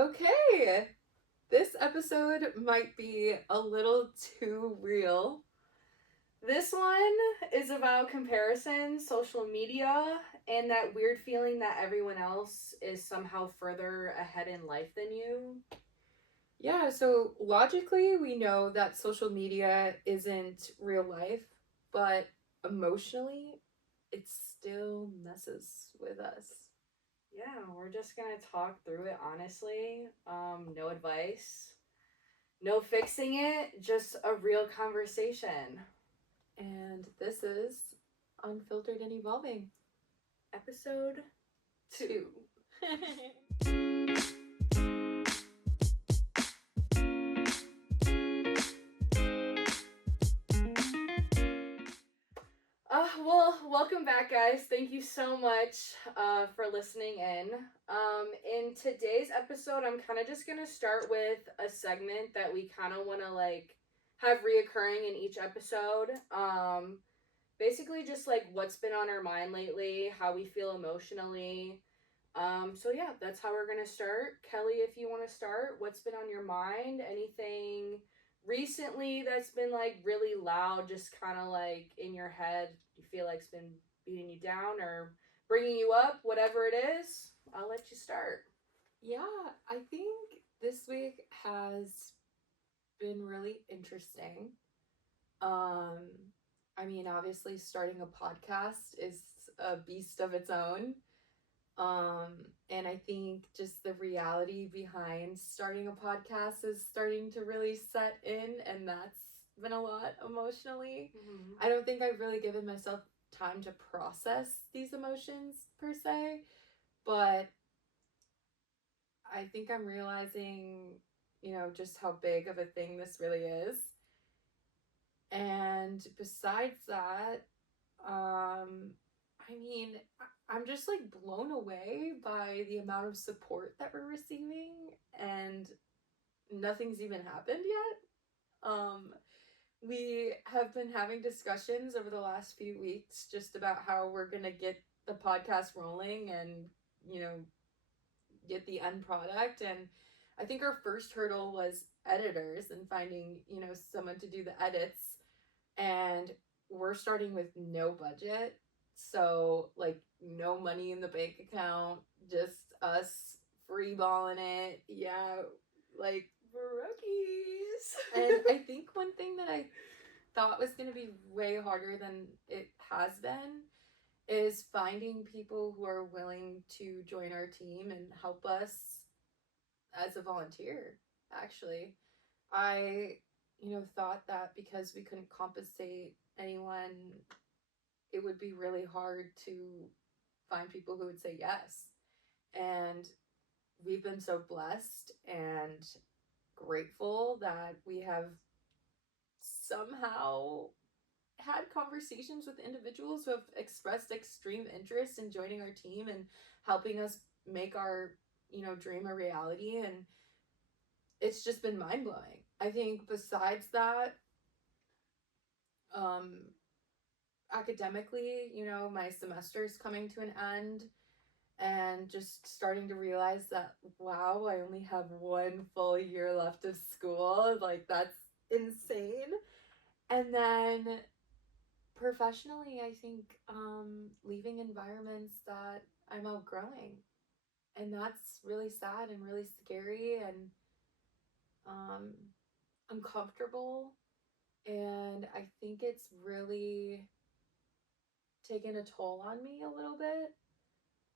Okay, this episode might be a little too real. This one is about comparison, social media, and that weird feeling that everyone else is somehow further ahead in life than you. Yeah, so logically, we know that social media isn't real life, but emotionally, it still messes with us. Yeah, we're just gonna talk through it honestly. No advice, no fixing it, just a real conversation. And this is Unfiltered and Evolving, episode 2. Welcome back, guys. Thank you so much for listening in. In today's episode, I'm kind of just going to start with a segment that we kind of want to, have reoccurring in each episode. Basically, just, what's been on our mind lately, how we feel emotionally. So, yeah, that's how we're going to start. Kelly, if you want to start, what's been on your mind? Anything recently that's been really loud, just kind of in your head, you feel like it's been beating you down or bringing you up, whatever it is? I'll let you start. Yeah, I think this week has been really interesting. um I mean, obviously starting a podcast is a beast of its own. And I think just the reality behind starting a podcast is starting to really set in, and that's been a lot emotionally. Mm-hmm. I don't think I've really given myself time to process these emotions per se, but I think I'm realizing, just how big of a thing this really is. And besides that, I mean, I'm just blown away by the amount of support that we're receiving, and nothing's even happened yet. We have been having discussions over the last few weeks just about how we're gonna get the podcast rolling and, you know, get the end product. And I think our first hurdle was editors and finding, someone to do the edits. And we're starting with no budget. So, no money in the bank account, just us freeballing it. Yeah, we're rookies. And I think one thing that I thought was going to be way harder than it has been is finding people who are willing to join our team and help us as a volunteer, actually. I, thought that because we couldn't compensate anyone, it would be really hard to find people who would say yes. And we've been so blessed and grateful that we have somehow had conversations with individuals who have expressed extreme interest in joining our team and helping us make our, dream a reality. And it's just been mind-blowing. I think besides that, um academically, my semester's coming to an end, and just starting to realize that, wow, I only have one full year left of school. That's insane. And then professionally, I think leaving environments that I'm outgrowing. And that's really sad and really scary and um uncomfortable. And I think it's really taken a toll on me a little bit.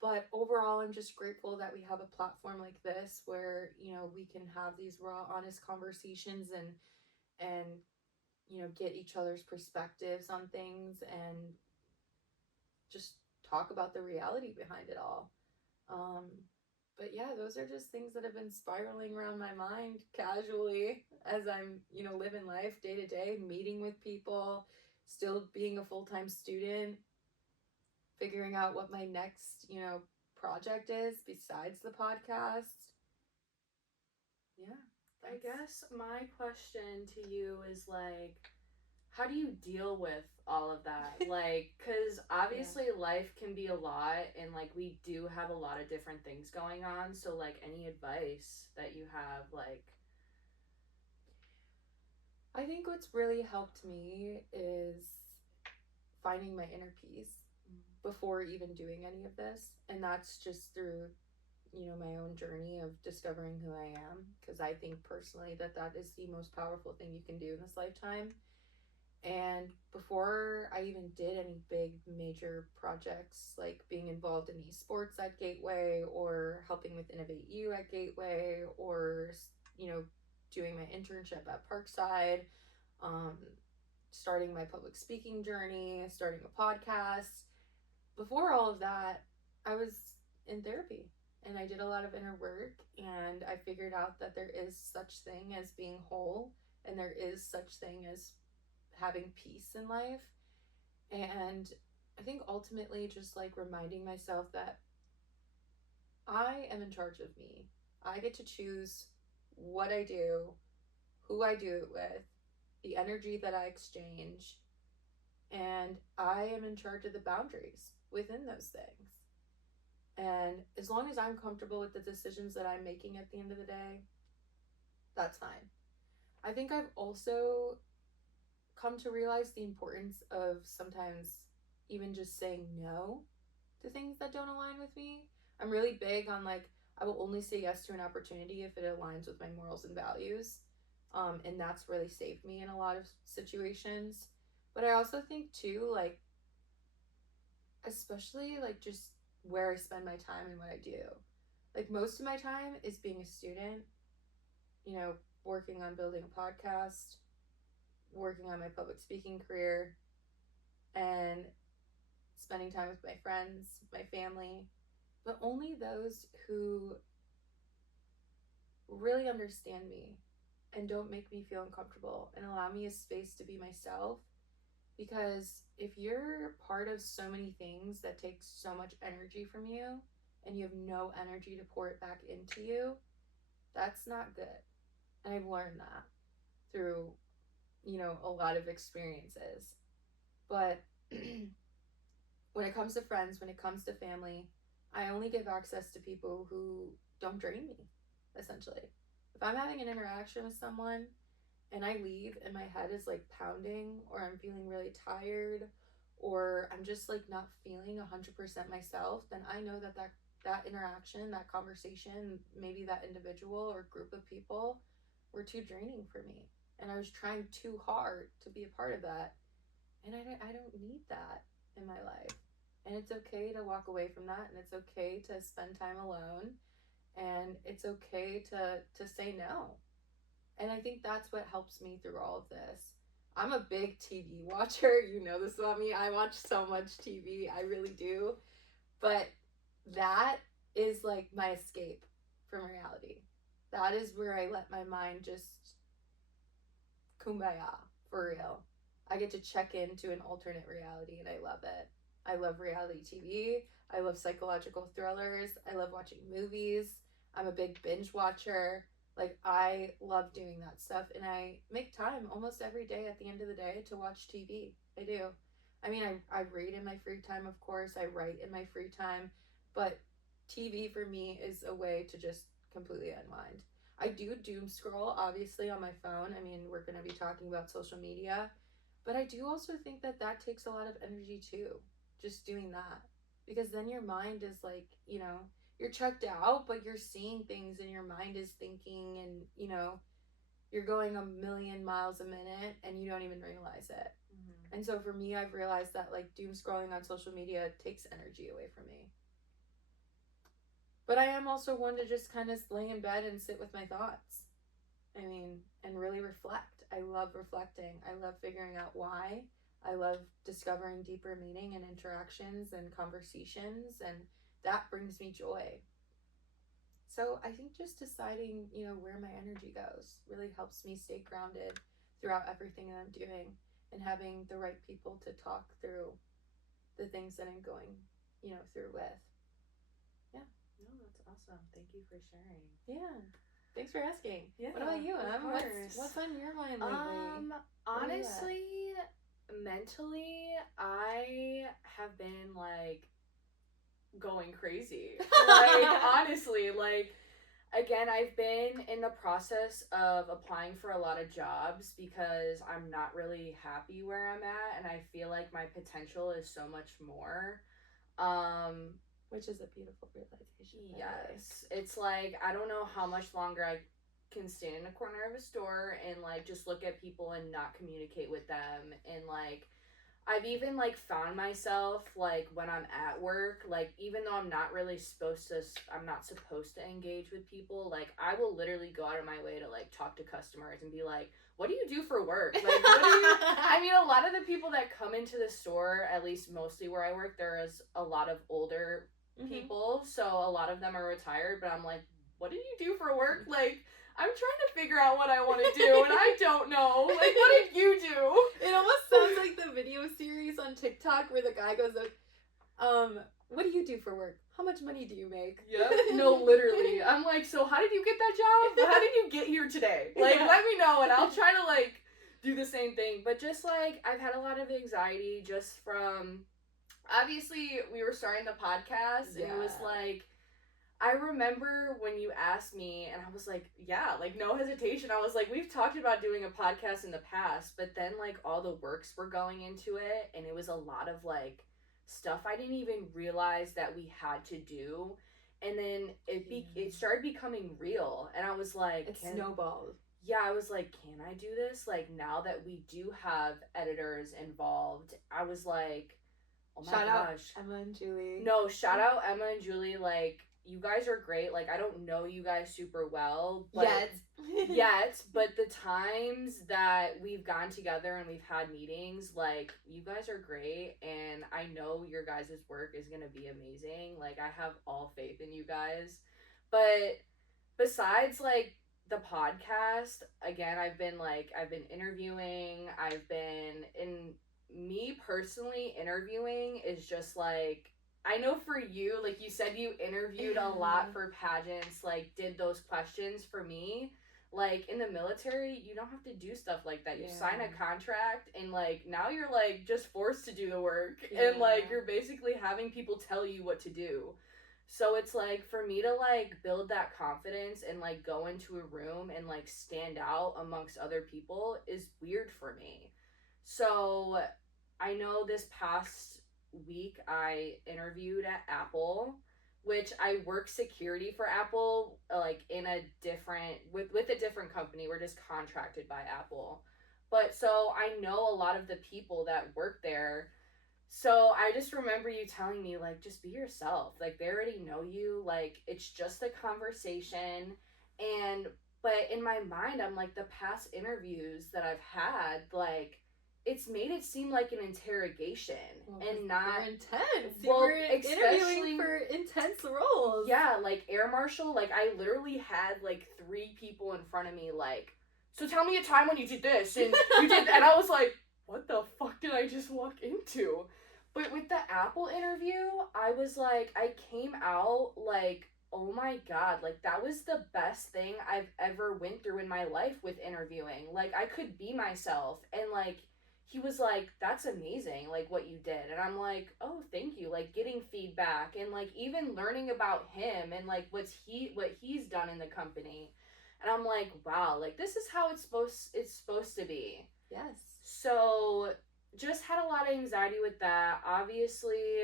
But overall, I'm just grateful that we have a platform like this where, we can have these raw, honest conversations and get each other's perspectives on things and just talk about the reality behind it all. Um, but yeah, those are just things that have been spiraling around my mind casually as I'm, living life day to day, meeting with people, still being a full-time student, figuring out what my next, project is besides the podcast. Yeah. I guess my question to you is how do you deal with all of that? Like, because obviously life can be a lot, and like we do have a lot of different things going on. So, like, any advice that you have, like, I think what's really helped me is finding my inner peace before even doing any of this. And that's just through, my own journey of discovering who I am. Because I think personally that is the most powerful thing you can do in this lifetime. And before I even did any big major projects, like being involved in esports at Gateway or helping with Innovate U at Gateway or, you know, doing my internship at Parkside, um, starting my public speaking journey, starting a podcast, before all of that, I was in therapy and I did a lot of inner work and I figured out that there is such thing as being whole and there is such thing as having peace in life. And I think ultimately just like reminding myself that I am in charge of me. I get to choose what I do, who I do it with, the energy that I exchange, and I am in charge of the boundaries within those things. And as long as I'm comfortable with the decisions that I'm making at the end of the day, that's fine. I think I've also come to realize the importance of sometimes even just saying no to things that don't align with me. I'm really big on like, I will only say yes to an opportunity if it aligns with my morals and values. And that's really saved me in a lot of situations. But I also think too, like, especially like just where I spend my time and what I do. Like most of my time is being a student, you know, working on building a podcast, working on my public speaking career, and spending time with my friends, my family, but only those who really understand me and don't make me feel uncomfortable and allow me a space to be myself. Because if you're part of so many things that take so much energy from you and you have no energy to pour it back into you, that's not good. And I've learned that through, a lot of experiences. But when it comes to friends, when it comes to family, I only give access to people who don't drain me, essentially. If I'm having an interaction with someone and I leave and my head is like pounding or I'm feeling really tired or I'm just like not feeling 100% myself, then I know that interaction, that conversation, maybe that individual or group of people were too draining for me. And I was trying too hard to be a part of that. And I don't need that in my life. And it's okay to walk away from that and it's okay to spend time alone and it's okay to say no. And I think that's what helps me through all of this. I'm a big TV watcher. You know this about me. I watch so much TV. I really do. But that is like my escape from reality. That is where I let my mind just kumbaya for real. I get to check into an alternate reality and I love it. I love reality TV. I love psychological thrillers. I love watching movies. I'm a big binge watcher. Like, I love doing that stuff. And I make time almost every day at the end of the day to watch TV. I do. I mean, I read in my free time, of course. I write in my free time. But TV for me is a way to just completely unwind. I do doom scroll, obviously, on my phone. I mean, we're going to be talking about social media. But I do also think that takes a lot of energy too, just doing that. Because then your mind is like, you're checked out, but you're seeing things and your mind is thinking and, you're going a million miles a minute and you don't even realize it. Mm-hmm. And so for me, I've realized that like doom scrolling on social media takes energy away from me. But I am also one to just kind of lay in bed and sit with my thoughts. I mean, and really reflect. I love reflecting. I love figuring out why. I love discovering deeper meaning and interactions and conversations, and that brings me joy. So I think just deciding, where my energy goes really helps me stay grounded throughout everything that I'm doing and having the right people to talk through the things that I'm going, through with. Yeah. No, that's awesome. Thank you for sharing. Yeah. Thanks for asking. Yeah, what about you, of Em? course. What's on your mind lately? Honestly, mentally, I have been like going crazy. Like, honestly, like, again, I've been in the process of applying for a lot of jobs because I'm not really happy where I'm at, and I feel like my potential is so much more. Which is a beautiful realization. Yes. It's like I don't know how much longer I can stand in a corner of a store and like just look at people and not communicate with them, and like I've even like found myself like when I'm at work, like even though I'm not supposed to engage with people, like I will literally go out of my way to like talk to customers and be like, "What do you do for work?" Like, what do you I mean, a lot of the people that come into the store, at least mostly where I work, there is a lot of older people, so a lot of them are retired, but I'm like, "What do you do for work?" Like, I'm trying to figure out what I want to do, and I don't know. Like, what did you do? It almost sounds like the video series on TikTok where the guy goes, what do you do for work? How much money do you make? Yeah. No, literally. I'm like, so how did you get that job? How did you get here today? Like, let me know, and I'll try to, like, do the same thing. But just, like, I've had a lot of anxiety just from, obviously, we were starting the podcast, and it was, like, I remember when you asked me, and I was like, yeah, like, no hesitation. I was like, we've talked about doing a podcast in the past, but then, like, all the works were going into it, and it was a lot of, like, stuff I didn't even realize that we had to do. And then it started becoming real, and I was like, it snowballed. Yeah, I was like, can I do this? Like, now that we do have editors involved, I was like, oh my Shout gosh. out Emma and Julie. No, shout out Emma and Julie. Like, you guys are great. Like, I don't know you guys super well, but but the times that we've gone together and we've had meetings, like, you guys are great, and I know your guys' work is gonna be amazing. Like, I have all faith in you guys. But besides, like, the podcast, again, I've been interviewing, I've been in me personally, interviewing is just like, I know for you, like you said, you interviewed a lot for pageants, like did those questions. For me, like in the military, you don't have to do stuff like that. You sign a contract, and like now you're like just forced to do the work, and like you're basically having people tell you what to do. So it's like for me to like build that confidence and like go into a room and like stand out amongst other people is weird for me. So I know this past week I interviewed at Apple, which I work security for Apple, like in a different with a different company. We're just contracted by Apple. But so I know a lot of the people that work there. So I just remember you telling me, like, just be yourself. Like, they already know you. Like, it's just a conversation. And, but in my mind, I'm like, the past interviews that I've had, like, it's made it seem like an interrogation and not. They're intense. Well, you were interviewing for intense roles. Yeah, like air marshal. Like, I literally had, like, 3 people in front of me, like, so tell me a time when you did this and you did, and I was like, what the fuck did I just walk into? But with the Apple interview, I was like, I came out like, oh my god, like that was the best thing I've ever went through in my life with interviewing. Like I could be myself, and like he was like, that's amazing, like what you did. And I'm like, oh, thank you. Like getting feedback and like even learning about him and like what he's done in the company. And I'm like, wow, like this is how it's supposed to be. Yes. So just had a lot of anxiety with that. Obviously,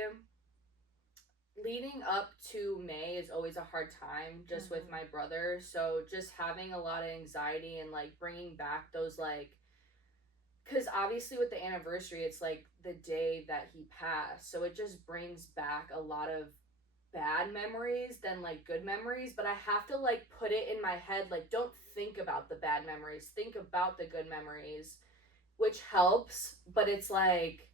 leading up to May is always a hard time just with my brother. So just having a lot of anxiety and like bringing back those like, because obviously with the anniversary, it's like the day that he passed. So it just brings back a lot of bad memories than like good memories. But I have to like put it in my head, like, don't think about the bad memories, think about the good memories, which helps. But it's like,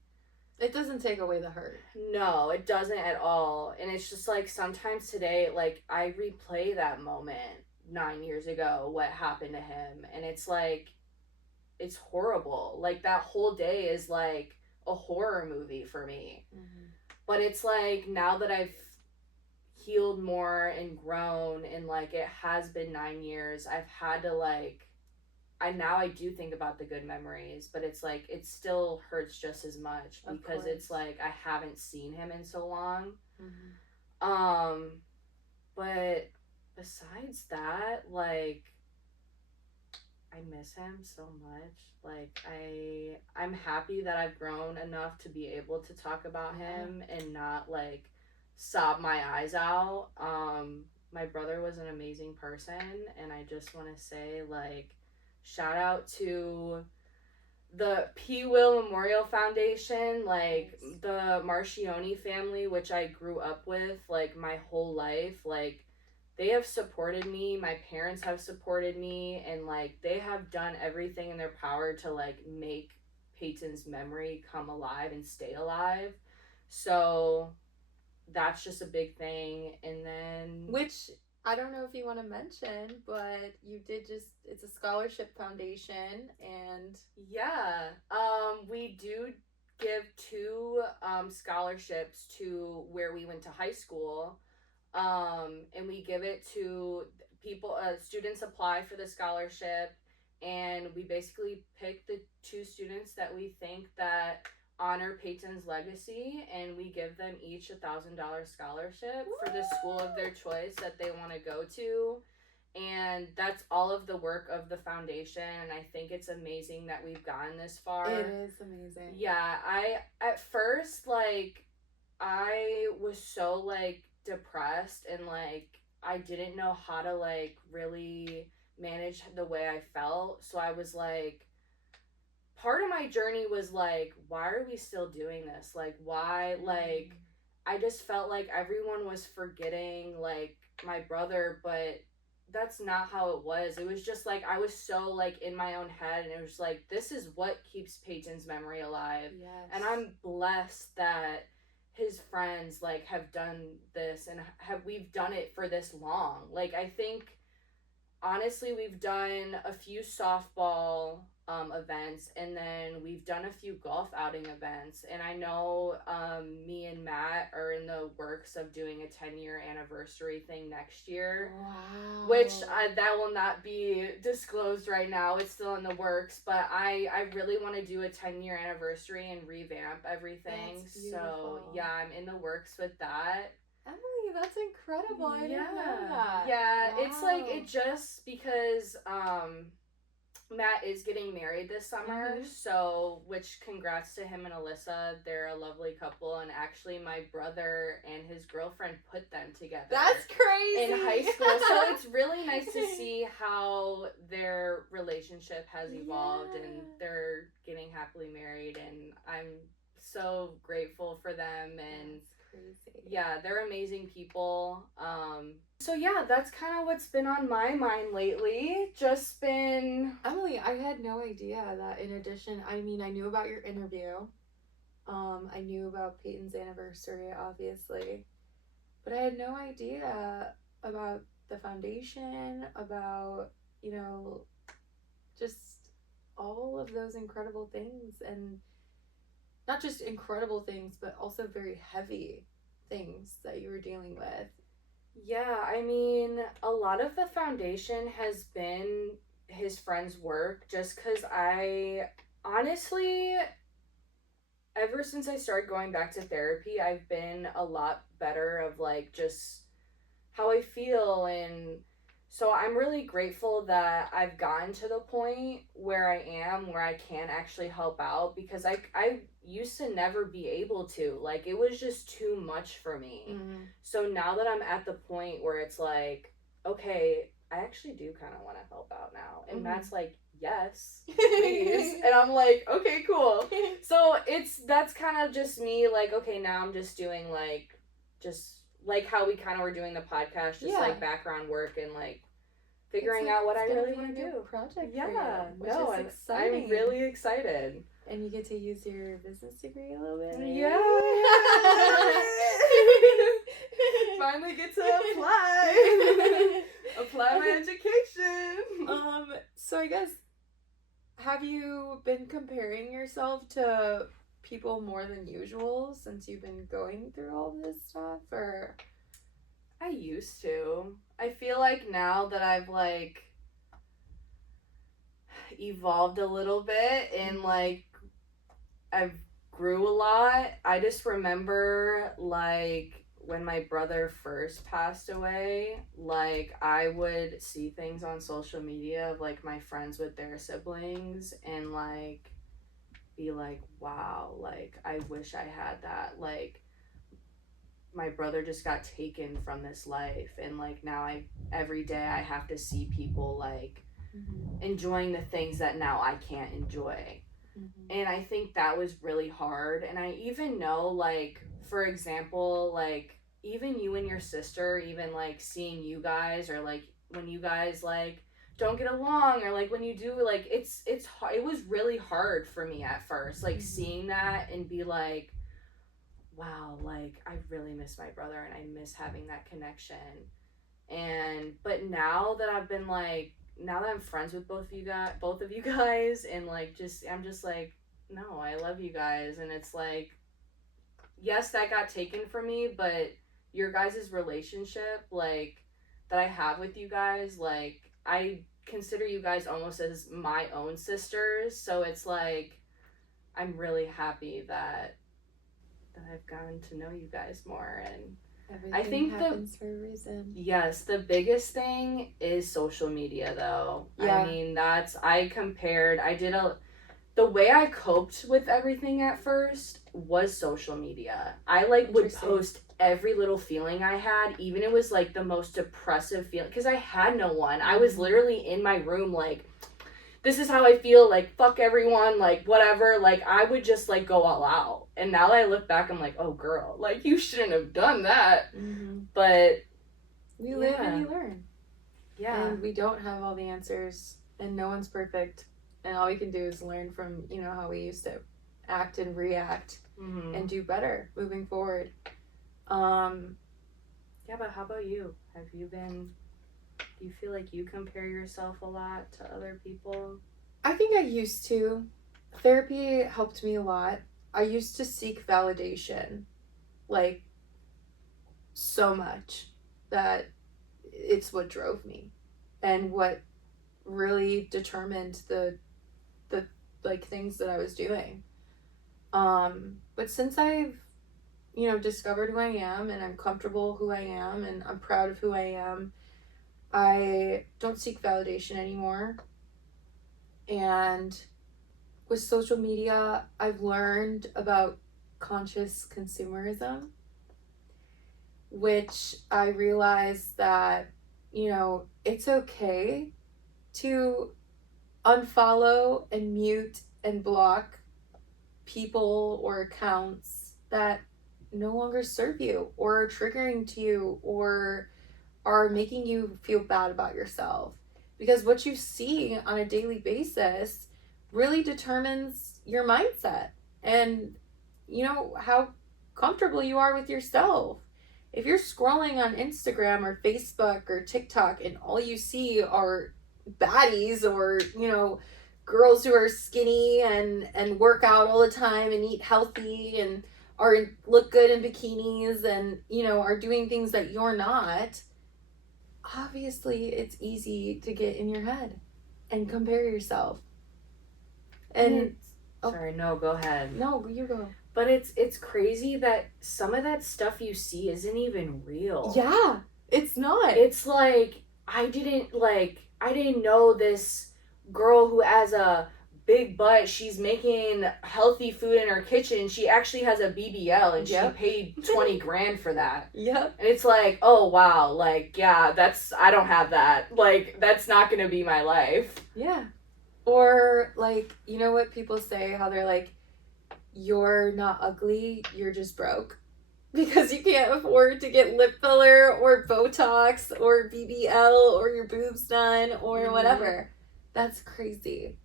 it doesn't take away the hurt. No, it doesn't at all. And it's just like sometimes today, like I replay that moment 9 years ago, what happened to him, and it's like, it's horrible. Like that whole day is like a horror movie for me. But it's like now that healed more and grown, and like it has been 9 years, I've had to like, I do think about the good memories, but it's like it still hurts just as much because it's like I haven't seen him in so long. But besides that, like, I miss him so much. Like I'm happy that I've grown enough to be able to talk about him and not like sob my eyes out. My brother was an amazing person, and I just want to say, like, shout out to the P. Will Memorial Foundation, like the Marchione family, which I grew up with like my whole life. Like, they have supported me, my parents have supported me, and like they have done everything in their power to like make Peyton's memory come alive and stay alive. So that's just a big thing. And then, which I don't know if you want to mention, but you did just, it's a scholarship foundation, and yeah, we do give two scholarships to where we went to high school. And we give it to people. Students apply for the scholarship, and we basically pick the two students that we think that honor Peyton's legacy, and we give them each $1,000 scholarship for the school of their choice that they want to go to. And that's all of the work of the foundation, and I think it's amazing that we've gotten this far. It is amazing. Yeah, I at first, like, I was so like depressed, and like I didn't know how to like really manage the way I felt. So I was like, part of my journey was like, why are we still doing this? Like, why? Like, I just felt like everyone was forgetting like my brother, but that's not how it was. It was just like I was so like in my own head, and it was like, this is what keeps Peyton's memory alive. Yes. And I'm blessed that his friends like have done this, and we've done it for this long. Like, I think honestly, we've done a few softball events, and then we've done a few golf outing events. And I know me and Matt are in the works of doing a 10-year anniversary thing next year. Wow. Which that will not be disclosed right now. It's still in the works, but I really want to do a 10-year anniversary and revamp everything. So yeah, I'm in the works with that. Emily, that's incredible. I didn't know that. Yeah, wow. It's like, it just, because Matt is getting married this summer, so, which, congrats to him and Alyssa. They're a lovely couple, and actually my brother and his girlfriend put them together. That's crazy! In high school, so it's really nice to see how their relationship has evolved, and they're getting happily married, and I'm so grateful for them. And crazy. Yeah, they're amazing people. So yeah, that's kind of what's been on my mind lately. Just been... Emily, I had no idea that in addition, I mean, I knew about your interview. I knew about Peyton's anniversary, obviously. But I had no idea about the foundation, about, you know, just all of those incredible things. And not just incredible things, but also very heavy things that you were dealing with. Yeah, I mean, a lot of the foundation has been his friend's work, just because I honestly, ever since I started going back to therapy, I've been a lot better of like just how I feel. And so I'm really grateful that I've gotten to the point where I am, where I can actually help out, because I used to never be able to. Like, it was just too much for me. So now that I'm at the point where it's like, okay, I actually do kind of want to help out now. And Matt's like, yes, please. And I'm like, okay, cool. So that's kind of just me, like, okay, now I'm just doing like, just like how we kind of were doing the podcast, just like background work, and like figuring out what I really want to do. Project I'm really excited. And you get to use your business degree a little bit. Yeah. Finally get to apply my education. So I guess, have you been comparing yourself to people more than usual since you've been going through all this stuff, or? I used to. I feel like now that I've like evolved a little bit and like I've grew a lot. I just remember like when my brother first passed away, like I would see things on social media of like my friends with their siblings and like be like, wow, like I wish I had that. Like my brother just got taken from this life and like now I every day I have to see people like enjoying the things that now I can't enjoy. And I think that was really hard. And I even know, like, for example, like, even you and your sister, even like seeing you guys, or like when you guys like don't get along, or like when you do, like, it was really hard for me at first, like, seeing that and be like, wow, like, I really miss my brother and I miss having that connection. And, but now that I've been like, now that I'm friends with both of you guys, and like, I'm just like, no, I love you guys. And it's like, yes, that got taken from me, but your guys' relationship, like, that I have with you guys, like, I consider you guys almost as my own sisters. So it's like, I'm really happy that I've gotten to know you guys more. And Everything I think happens for a reason. yes, the biggest thing is social media though. Yeah. I mean, the way I coped with everything at first was social media. I like would post every little feeling I had, even it was like the most depressive feeling, because I had no one. I was literally in my room like, this is how I feel, like, fuck everyone, like, whatever. Like, I would just, like, go all out. And now that I look back, I'm like, oh, girl, like, you shouldn't have done that. But you live and you learn. Yeah. And we don't have all the answers, and no one's perfect. And all we can do is learn from, you know, how we used to act and react and do better moving forward. Yeah, but how about you? Do you feel like you compare yourself a lot to other people? I think I used to. Therapy helped me a lot. I used to seek validation, like, so much that it's what drove me and what really determined the like things that I was doing. But since I've, you know, discovered who I am and I'm comfortable who I am and I'm proud of who I am, I don't seek validation anymore. And with social media, I've learned about conscious consumerism, which I realized that, you know, it's okay to unfollow and mute and block people or accounts that no longer serve you or are triggering to you or are making you feel bad about yourself. Because what you see on a daily basis really determines your mindset and, you know, how comfortable you are with yourself. If you're scrolling on Instagram or Facebook or TikTok and all you see are baddies or, you know, girls who are skinny and work out all the time and eat healthy and look good in bikinis and, you know, are doing things that you're not, obviously it's easy to get in your head and compare yourself. And sorry, no, go ahead. No, you go. But it's crazy that some of that stuff you see isn't even real. Yeah, it's not. It's like I didn't know this girl who has a big butt, she's making healthy food in her kitchen, she actually has a BBL and she paid 20 grand for that. Yep. And it's like, oh wow, like, yeah, I don't have that. Like, that's not gonna be my life. Yeah. Or, like, you know what people say, how they're like, you're not ugly, you're just broke. Because you can't afford to get lip filler or Botox or BBL or your boobs done or whatever. That's crazy.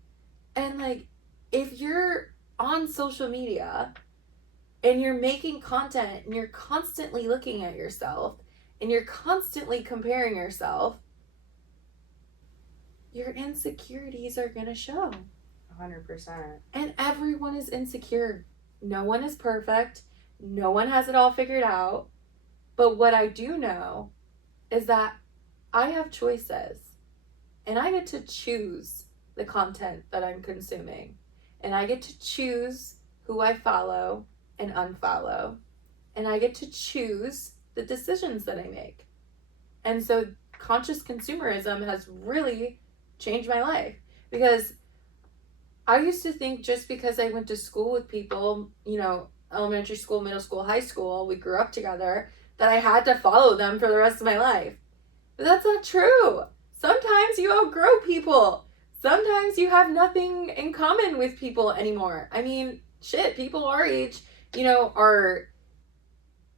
And, like, if you're on social media and you're making content and you're constantly looking at yourself and you're constantly comparing yourself, your insecurities are going to show. 100%. And everyone is insecure. No one is perfect. No one has it all figured out. But what I do know is that I have choices and I get to choose the content that I'm consuming. And I get to choose who I follow and unfollow. And I get to choose the decisions that I make. And so conscious consumerism has really changed my life, because I used to think just because I went to school with people, elementary school, middle school, high school, we grew up together, that I had to follow them for the rest of my life. But that's not true. Sometimes you outgrow people. Sometimes you have nothing in common with people anymore. I mean, shit, people our age, are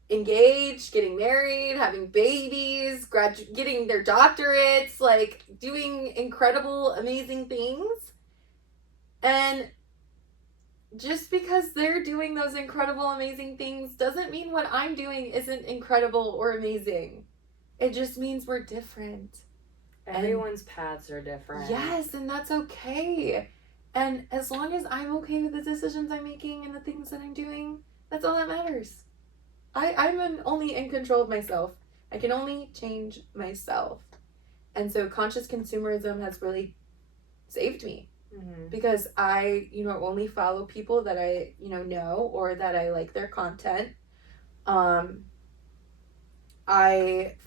engaged, getting married, having babies, getting their doctorates, like doing incredible, amazing things. And just because they're doing those incredible, amazing things doesn't mean what I'm doing isn't incredible or amazing. It just means we're different. Everyone's paths are different. Yes, and that's okay. And as long as I'm okay with the decisions I'm making and the things that I'm doing, that's all that matters. I'm only in control of myself. I can only change myself. And so conscious consumerism has really saved me. Mm-hmm. Because I, only follow people that I, know, or that I like their content. I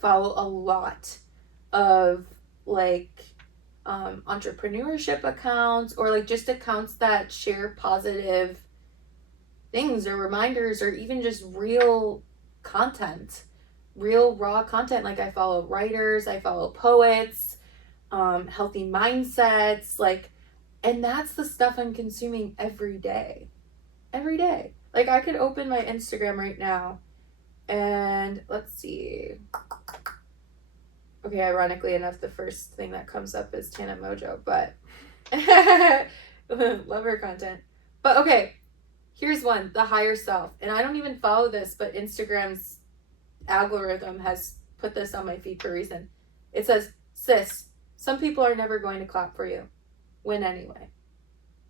follow a lot of entrepreneurship accounts, or like just accounts that share positive things or reminders, or even just real content, real raw content. Like I follow writers, I follow poets, healthy mindsets, and that's the stuff I'm consuming every day. Every day. Like I could open my Instagram right now and let's see. Okay, ironically enough, the first thing that comes up is Tana Mojo, but love her content. But okay, here's one, the higher self. And I don't even follow this, but Instagram's algorithm has put this on my feed for a reason. It says, sis, some people are never going to clap for you. Win anyway.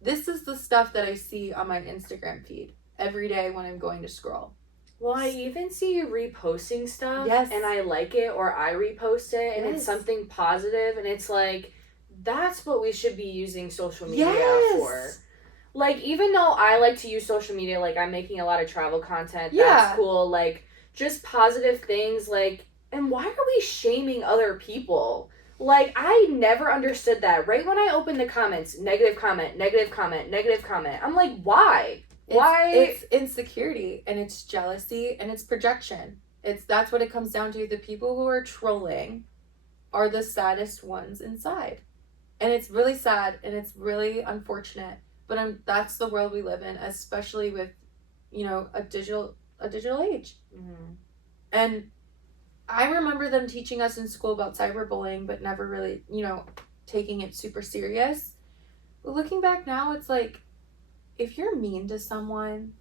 This is the stuff that I see on my Instagram feed every day when I'm going to scroll. Well, I even see you reposting stuff, yes, and I like it, or I repost it, and it's something positive, and it's like, that's what we should be using social media for. Like, even though I like to use social media, like, I'm making a lot of travel content, that's cool, like, just positive things, like, and why are we shaming other people? Like, I never understood that. Right when I opened the comments, negative comment, negative comment, negative comment. I'm like, why? Why? It's insecurity, and it's jealousy, and it's projection. That's what it comes down to. The people who are trolling are the saddest ones inside. And it's really sad, and it's really unfortunate. But that's the world we live in, especially with, a digital age. Mm-hmm. And I remember them teaching us in school about cyberbullying, but never really, taking it super serious. But looking back now, it's like, if you're mean to someone,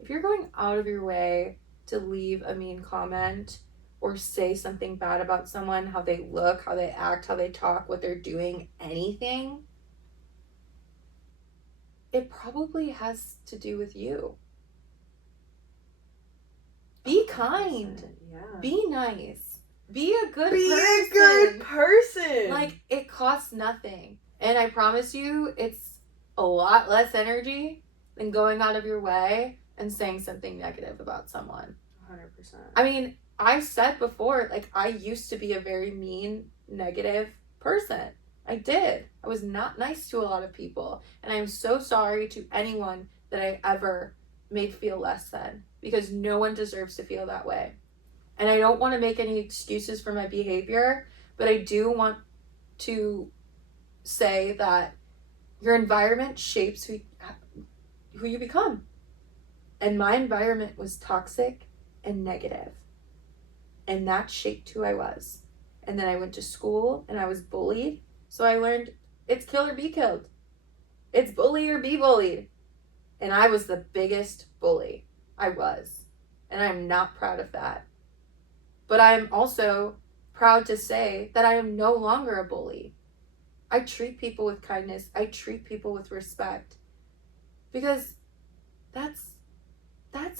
if you're going out of your way to leave a mean comment or say something bad about someone, how they look, how they act, how they talk, what they're doing, anything, it probably has to do with you. Be kind. Yeah. Be nice. Be a good person. Like, it costs nothing. And I promise you, it's a lot less energy than going out of your way and saying something negative about someone. 100%. I mean, I said before, like, I used to be a very mean, negative person. I did. I was not nice to a lot of people. And I'm so sorry to anyone that I ever made feel less than, because no one deserves to feel that way. And I don't want to make any excuses for my behavior, but I do want to say that your environment shapes who you become. And my environment was toxic and negative. And that shaped who I was. And then I went to school and I was bullied. So I learned it's kill or be killed. It's bully or be bullied. And I was the biggest bully. I was. And I'm not proud of that. But I'm also proud to say that I am no longer a bully. I treat people with kindness. I treat people with respect. Because that's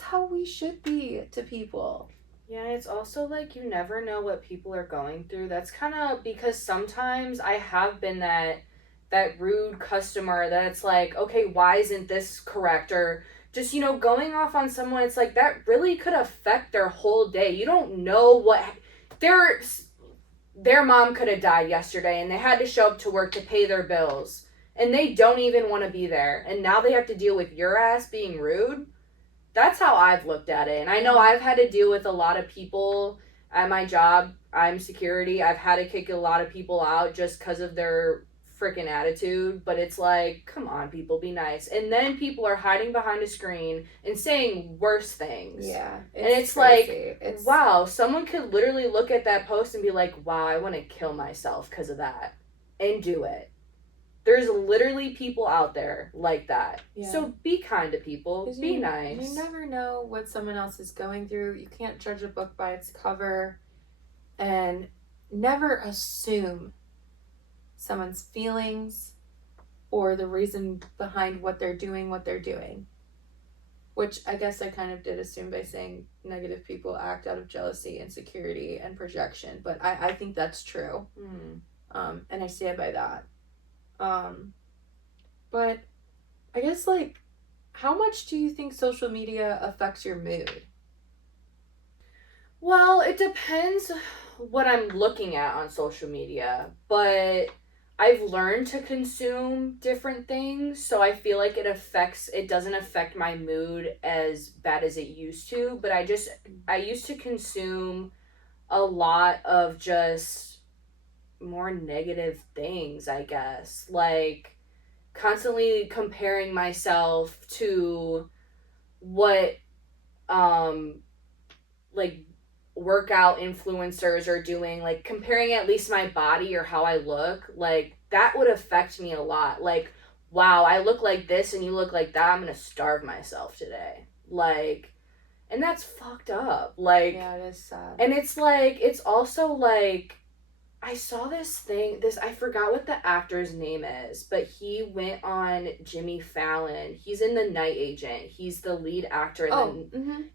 how we should be to people. Yeah, it's also like you never know what people are going through. That's kind of because sometimes I have been that rude customer that it's like, okay, why isn't this correct? Or just, going off on someone, it's like that really could affect their whole day. You don't know what their their mom could have died yesterday and they had to show up to work to pay their bills and they don't even want to be there. And now they have to deal with your ass being rude. That's how I've looked at it. And I know I've had to deal with a lot of people at my job. I'm security. I've had to kick a lot of people out just because of their freaking attitude. But it's like, come on, people, be nice. And then people are hiding behind a screen and saying worse things. Yeah. And it's crazy. like, wow, someone could literally look at that post and be like, wow, I want to kill myself because of that. And do it. There's literally people out there like that. Yeah. So be kind to people. Be nice. You never know what someone else is going through. You can't judge a book by its cover. And never assume someone's feelings or the reason behind what they're doing. Which I guess I kind of did assume by saying negative people act out of jealousy, insecurity, and projection. But I think that's true. And I stand by that. But I guess, like, how much do you think social media affects your mood? Well, it depends what I'm looking at on social media, but I've learned to consume different things, so I feel like it doesn't affect my mood as bad as it used to, but I used to consume a lot of just more negative things, I guess. Like constantly comparing myself to what like workout influencers are doing, like comparing at least my body or how I look, like that would affect me a lot. Like, wow, I look like this and you look like that, I'm gonna starve myself today. Like, and that's fucked up. Like, yeah, it is sad. And it's like, it's also like, I saw I forgot what the actor's name is, but he went on Jimmy Fallon. He's in The Night Agent. He's the lead actor.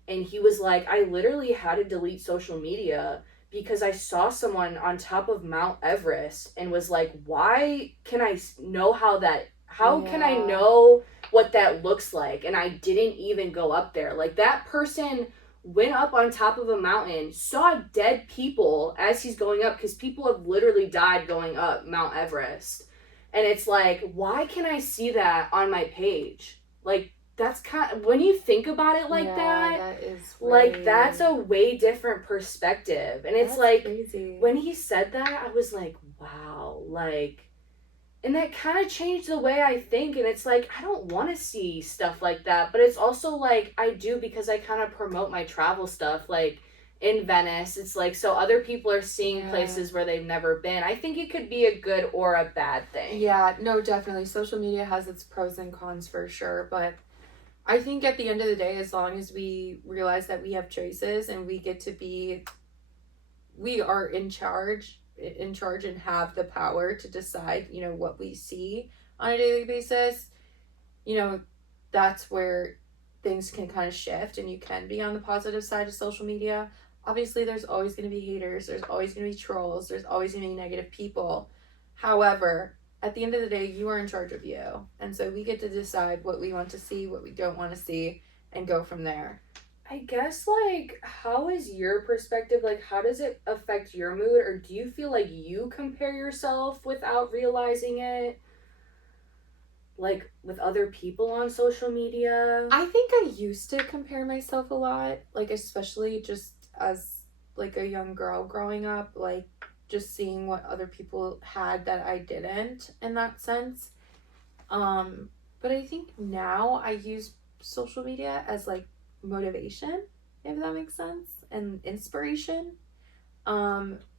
And he was like, I literally had to delete social media because I saw someone on top of Mount Everest and was like, why can I know how can I know what that looks like? And I didn't even go up there. Like that person went up on top of a mountain, saw dead people as he's going up because people have literally died going up Mount Everest. And it's like, why can I see that on my page? Like, that's kind of, when you think about it like that is like, that's a way different perspective. And it's like, crazy. When he said that, I was like, wow, like, and that kind of changed the way I think. And it's like, I don't want to see stuff like that. But it's also like, I do because I kind of promote my travel stuff. Like in Venice, it's like, so other people are seeing places where they've never been. I think it could be a good or a bad thing. Yeah, no, definitely. Social media has its pros and cons for sure. But I think at the end of the day, as long as we realize that we have choices and we are in charge and have the power to decide, what we see on a daily basis, that's where things can kind of shift and you can be on the positive side of social media. Obviously, there's always going to be haters, there's always going to be trolls, there's always going to be negative people. However, at the end of the day, you are in charge of you. And so we get to decide what we want to see, what we don't want to see, and go from there. I guess, like, how is your perspective? Like, how does it affect your mood? Or do you feel like you compare yourself without realizing it? Like, with other people on social media? I think I used to compare myself a lot. Like, especially just as, like, a young girl growing up. Like, just seeing what other people had that I didn't in that sense. But I think now I use social media as, like, motivation, if that makes sense, and inspiration,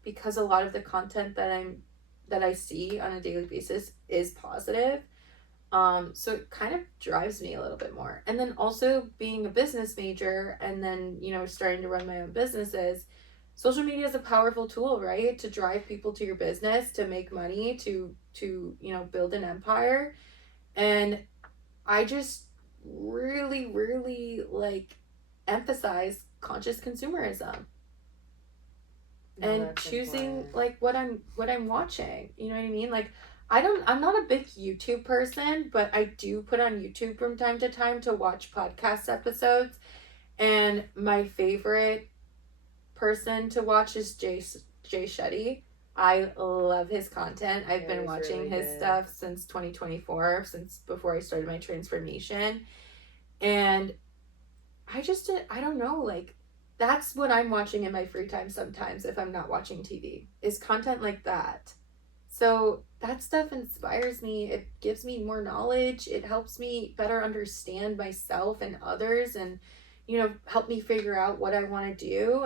because a lot of the content that I see on a daily basis is positive, so it kind of drives me a little bit more. And then also being a business major and then starting to run my own businesses, social media is a powerful tool, right, to drive people to your business, to make money, to build an empire. And I just really, really like emphasize conscious consumerism. and choosing like what I'm watching. You know what I mean? Like I'm not a big YouTube person, but I do put on YouTube from time to time to watch podcast episodes. And my favorite person to watch is Jay Shetty. I love his content. I've been watching really his stuff since 2024, since before I started my transformation. And I don't know, like, that's what I'm watching in my free time sometimes if I'm not watching TV, is content like that. So that stuff inspires me. It gives me more knowledge. It helps me better understand myself and others, and, help me figure out what I want to do.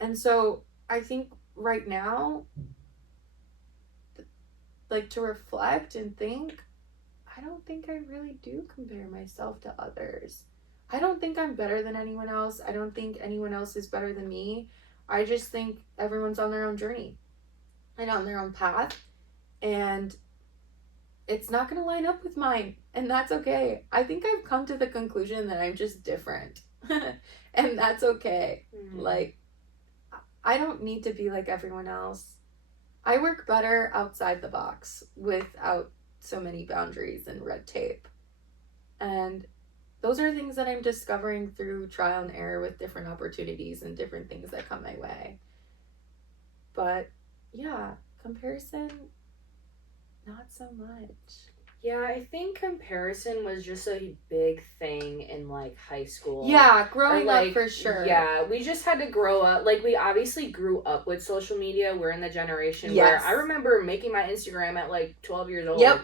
And so I think right now, like, to reflect and think, I don't think I really do compare myself to others. I don't think I'm better than anyone else. I don't think anyone else is better than me. I just think everyone's on their own journey and on their own path. And it's not going to line up with mine. And that's okay. I think I've come to the conclusion that I'm just different. And that's okay. Mm-hmm. Like, I don't need to be like everyone else. I work better outside the box without so many boundaries and red tape. And those are things that I'm discovering through trial and error with different opportunities and different things that come my way. But yeah, comparison, not so much. Yeah, I think comparison was just a big thing in, like, high school. Yeah, growing up for sure. Yeah, we just had to grow up. Like, we obviously grew up with social media. We're in the generation where I remember making my Instagram at, like, 12 years old. Yep.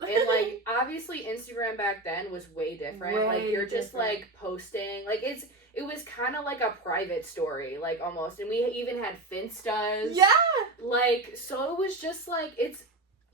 And, like, obviously Instagram back then was way different. Like, you're just, like, posting. Like, it was kind of like a private story, like, almost. And we even had Finstas. Yeah! Like, so it was just, like,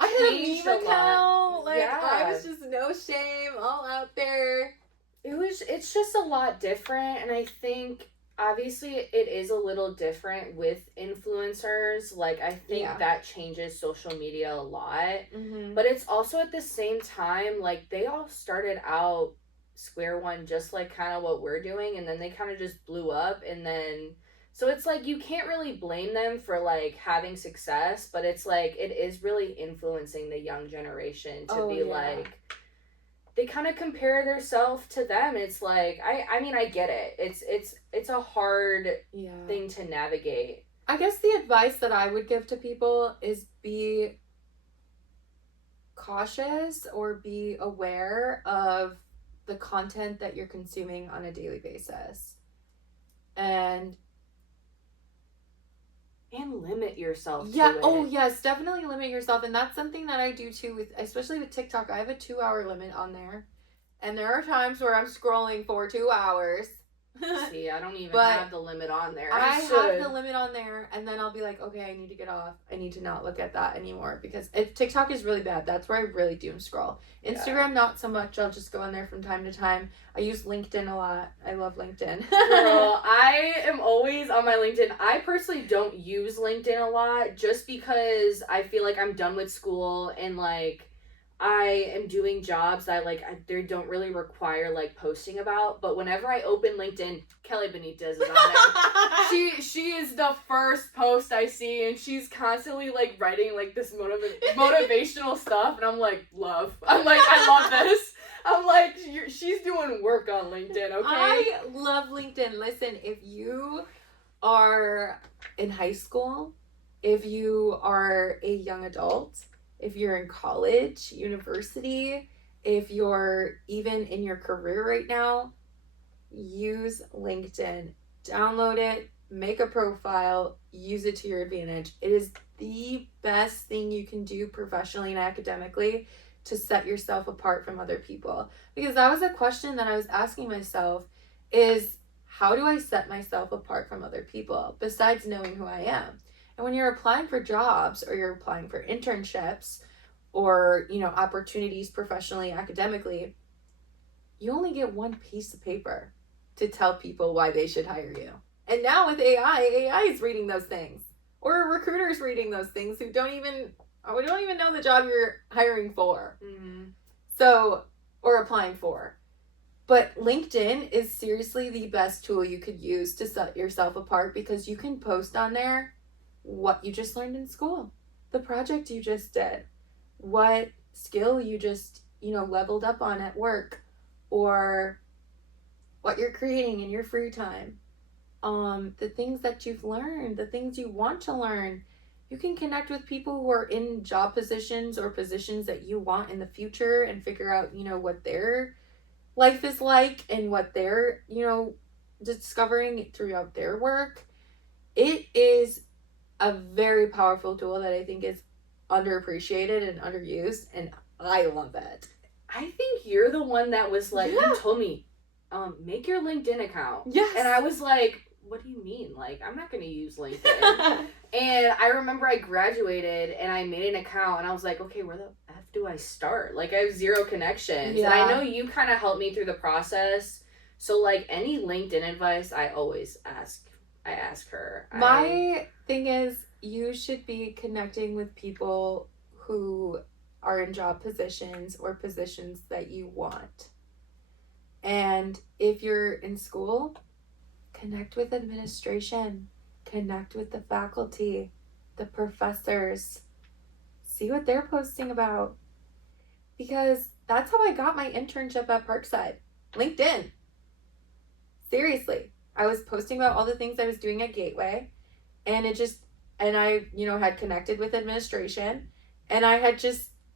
I had a meme account. Like, yeah. I was just no shame, all out there. It's just a lot different, and I think obviously it is a little different with influencers. Like, I think that changes social media a lot. Mm-hmm. But it's also at the same time, like, they all started out square one, just like kind of what we're doing, and then they kind of just blew up, and then so it's like you can't really blame them for, like, having success, but it's like it is really influencing the young generation to like, they kind of compare themselves to them. It's like I mean I get it. It's a hard thing to navigate. I guess the advice that I would give to people is be cautious or be aware of the content that you're consuming on a daily basis. And limit yourself to it. Oh, yes, definitely limit yourself. And that's something that I do too, especially with TikTok. I have a 2-hour limit on there. And there are times where I'm scrolling for 2 hours. See, I don't even have the limit on there. I have the limit on there, and then I'll be like, okay, I need to get off. I need to not look at that anymore, because TikTok is really bad. That's where I really doom scroll. Instagram, not so much. I'll just go on there from time to time. I use LinkedIn a lot. I love LinkedIn. Girl, I am always on my LinkedIn. I personally don't use LinkedIn a lot just because I feel like I'm done with school and, like, I am doing jobs that, like, they don't really require, like, posting about. But whenever I open LinkedIn, Kelly Benitez is on there. She is the first post I see, and she's constantly, like, writing, like, this motivational stuff. And I'm like, love. I'm like, I love this. I'm like, she's doing work on LinkedIn, okay? I love LinkedIn. Listen, if you are in high school, if you are a young adult, if you're in college, university, if you're even in your career right now, use LinkedIn. Download it, make a profile, use it to your advantage. It is the best thing you can do professionally and academically to set yourself apart from other people. Because that was a question that I was asking myself, is how do I set myself apart from other people besides knowing who I am? And when you're applying for jobs or you're applying for internships or, opportunities professionally, academically, you only get one piece of paper to tell people why they should hire you. And now with AI is reading those things. Or recruiters reading those things who don't even know the job you're hiring for. Mm-hmm. So, or applying for. But LinkedIn is seriously the best tool you could use to set yourself apart, because you can post on there what you just learned in school, the project you just did, what skill you just, leveled up on at work, or what you're creating in your free time. The things that you've learned, the things you want to learn. You can connect with people who are in job positions or positions that you want in the future and figure out, what their life is like and what they're, discovering throughout their work. It is a very powerful tool that I think is underappreciated and underused, and I love it. I think you're the one that was like, Yeah. you told me, make your LinkedIn account. Yes. And I was like, what do you mean? Like, I'm not going to use LinkedIn. And I remember I graduated and I made an account and I was like, okay, where the F do I start? Like, I have zero connections. Yeah. And I know you kind of helped me through the process. So, like, any LinkedIn advice, I always ask. I ask her. My thing is, you should be connecting with people who are in job positions or positions that you want. And if you're in school, connect with administration, connect with the faculty, the professors, see what they're posting about. Because that's how I got my internship at Parkside. LinkedIn. Seriously. I was posting about all the things I was doing at Gateway, and I, had connected with administration, and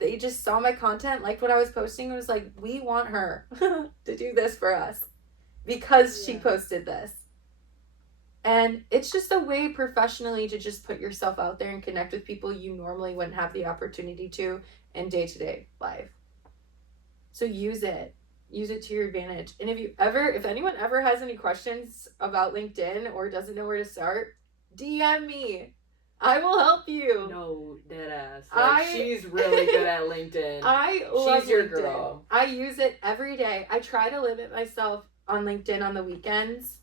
they just saw my content, liked what I was posting, and was like, we want her to do this for us because she posted this. And it's just a way professionally to just put yourself out there and connect with people you normally wouldn't have the opportunity to in day-to-day life. So use it to your advantage. And if anyone ever has any questions about LinkedIn or doesn't know where to start, DM me. I will help you. No, deadass. She's really good at LinkedIn. She's your LinkedIn. girl. I use it every day. I try to limit myself on LinkedIn on the weekends,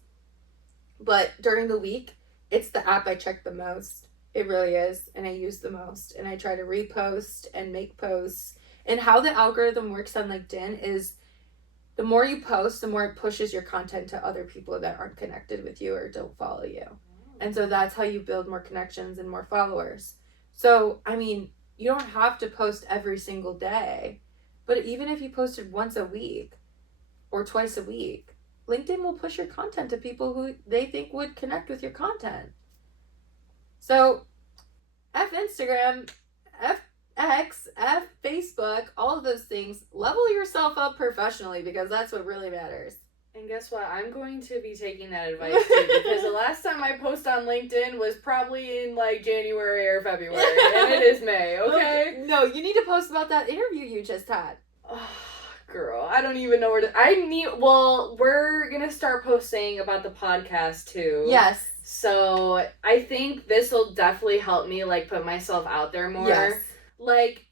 but during the week, it's the app I check the most. It really is, and I use the most. And I try to repost and make posts. And how the algorithm works on LinkedIn is, the more you post, the more it pushes your content to other people that aren't connected with you or don't follow you. And so that's how you build more connections and more followers. So, I mean, you don't have to post every single day, but even if you posted once a week or twice a week, LinkedIn will push your content to people who they think would connect with your content. So, F Instagram, F X, F Facebook, all of those things. Level yourself up professionally, because that's what really matters. And guess what? I'm going to be taking that advice too, because the last time I posted on LinkedIn was probably in like January or February, and it is May, okay? No, you need to post about that interview you just had. Oh, girl, I don't even know where to. We're going to start posting about the podcast too. Yes. So I think this will definitely help me like put myself out there more. Yes. Like,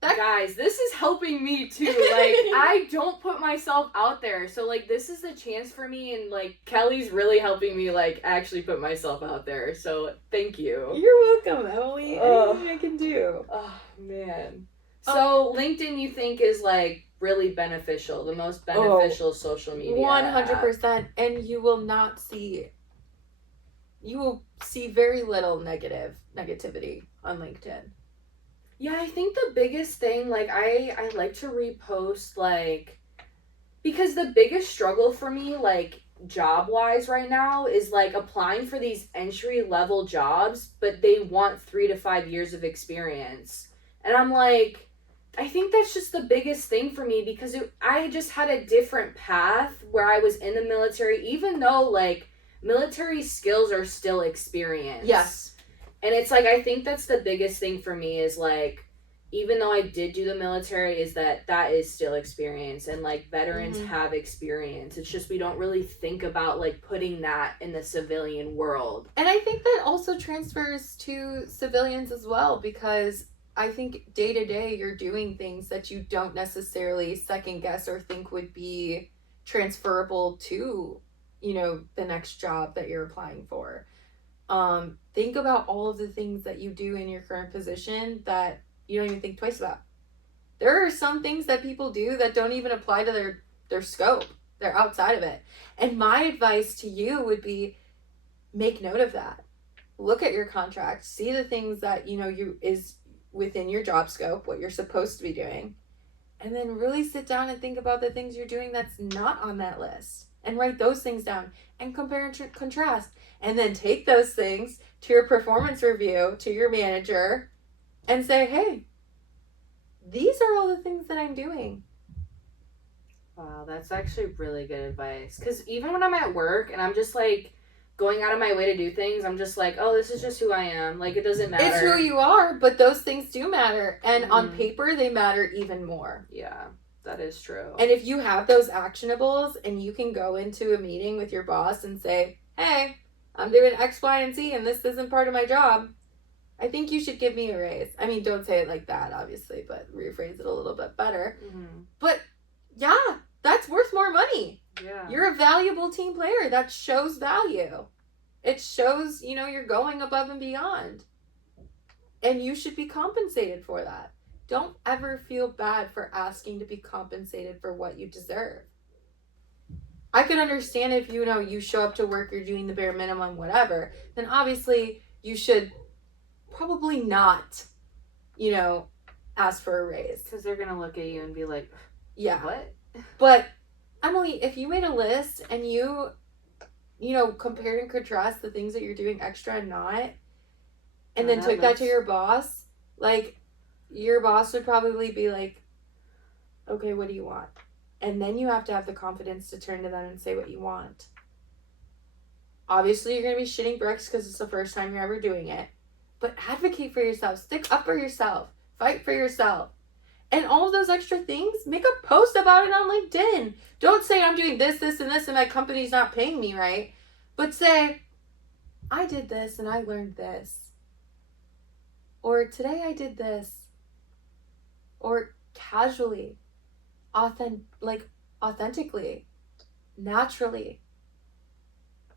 guys, this is helping me too. Like, I don't put myself out there. So, like, this is a chance for me. And, like, Kelly's really helping me, like, actually put myself out there. So, thank you. You're welcome, Emily. Anything I can do. Oh, man. So, LinkedIn, you think, is, like, really beneficial. The most beneficial social media 100%. app. And you will see very little negativity on LinkedIn. Yeah, I think the biggest thing, like, I like to repost, like, because the biggest struggle for me, like, job-wise right now is, like, applying for these entry-level jobs, but they want 3 to 5 years of experience. And I'm like, I think that's just the biggest thing for me, because I just had a different path where I was in the military, even though, like, military skills are still experience. Yes. And it's like, I think that's the biggest thing for me is like, even though I did do the military, is that is still experience. And like, veterans have experience. It's just we don't really think about like putting that in the civilian world. And I think that also transfers to civilians as well, because I think day to day you're doing things that you don't necessarily second guess or think would be transferable to, the next job that you're applying for. Think about all of the things that you do in your current position that you don't even think twice about. There are some things that people do that don't even apply to their scope. They're outside of it. And my advice to you would be make note of that. Look at your contract, see the things that you is within your job scope, what you're supposed to be doing, and then really sit down and think about the things you're doing that's not on that list and write those things down and compare and contrast, and then take those things to your performance review, to your manager, and say, hey, these are all the things that I'm doing. Wow, that's actually really good advice. Because even when I'm at work and I'm just like going out of my way to do things, I'm just like, oh, this is just who I am. Like, it doesn't matter. It's who you are, but those things do matter. And on paper, they matter even more. Yeah, that is true. And if you have those actionables and you can go into a meeting with your boss and say, hey, I'm doing X, Y, and Z, and this isn't part of my job, I think you should give me a raise. I mean, don't say it like that, obviously, but rephrase it a little bit better. But yeah, that's worth more money. Yeah. You're a valuable team player. That shows value. It shows, you're going above and beyond. And you should be compensated for that. Don't ever feel bad for asking to be compensated for what you deserve. I could understand if, you show up to work, you're doing the bare minimum, whatever, then obviously you should probably not, ask for a raise. Because they're going to look at you and be like, yeah. What? But, Emily, if you made a list and you compared and contrast the things that you're doing extra and not, and then took that to your boss, like, your boss would probably be like, okay, what do you want? And then you have to have the confidence to turn to them and say what you want. Obviously, you're going to be shitting bricks because it's the first time you're ever doing it. But advocate for yourself. Stick up for yourself. Fight for yourself. And all of those extra things, make a post about it on LinkedIn. Don't say I'm doing this, this, and this, and my company's not paying me right. But say, I did this and I learned this. Or today I did this. Or casually, authentically, naturally.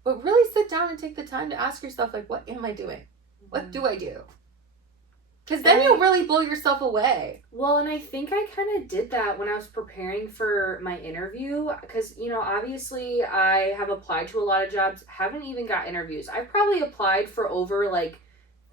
But really sit down and take the time to ask yourself, like, what am I doing? What do I do? Because then you'll really blow yourself away. Well, and I think I kind of did that when I was preparing for my interview. Because, obviously I have applied to a lot of jobs, haven't even got interviews. I've probably applied for over,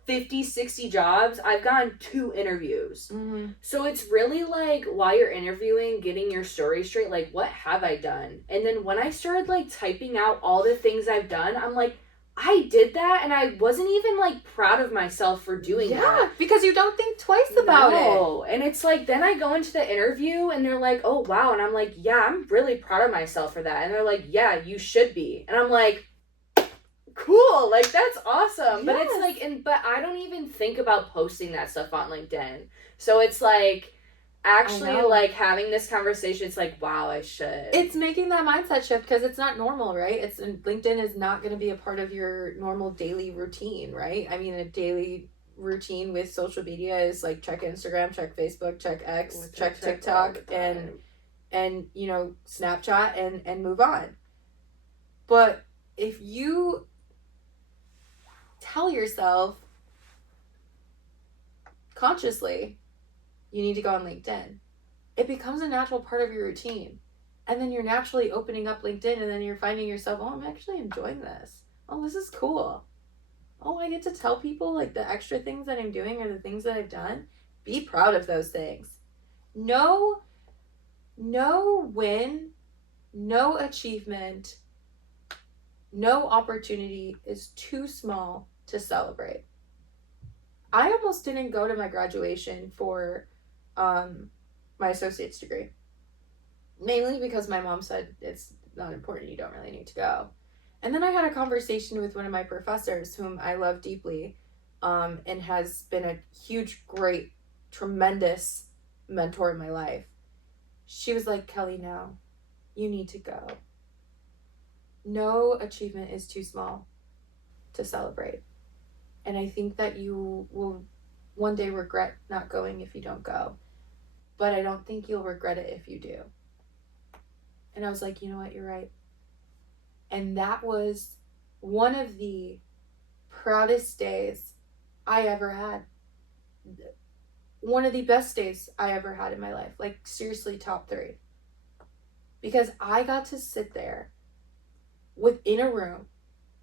50, 60 jobs. I've gotten 2 interviews. Mm-hmm. So it's really while you're interviewing, getting your story straight, what have I done? And then when I started typing out all the things I've done, I'm like, I did that and I wasn't even proud of myself for doing that. Yeah, because you don't think twice about it. And it's then I go into the interview and they're like, oh wow. And I'm like, yeah, I'm really proud of myself for that. And they're like, yeah, you should be. And I'm like, cool, that's awesome. Yes. But it's but I don't even think about posting that stuff on LinkedIn. So it's actually having this conversation, it's wow, I should. It's making that mindset shift because it's not normal, right? LinkedIn is not going to be a part of your normal daily routine, right? I mean, a daily routine with social media is check Instagram, check Facebook, check X, check TikTok, and Snapchat and move on. But if you tell yourself consciously you need to go on LinkedIn, it becomes a natural part of your routine. And then you're naturally opening up LinkedIn and then you're finding yourself, oh, I'm actually enjoying this. Oh, this is cool. Oh, I get to tell people the extra things that I'm doing or the things that I've done. Be proud of those things. No win, no achievement, no opportunity is too small to celebrate. I almost didn't go to my graduation for my associate's degree. Mainly because my mom said it's not important, you don't really need to go. And then I had a conversation with one of my professors whom I love deeply, and has been a huge, great, tremendous mentor in my life. She was like, Kelly, no, you need to go. No achievement is too small to celebrate. And I think that you will one day regret not going if you don't go. But I don't think you'll regret it if you do. And I was like, you know what, you're right. And that was one of the proudest days I ever had. One of the best days I ever had in my life. Seriously, top 3. because I got to sit there within a room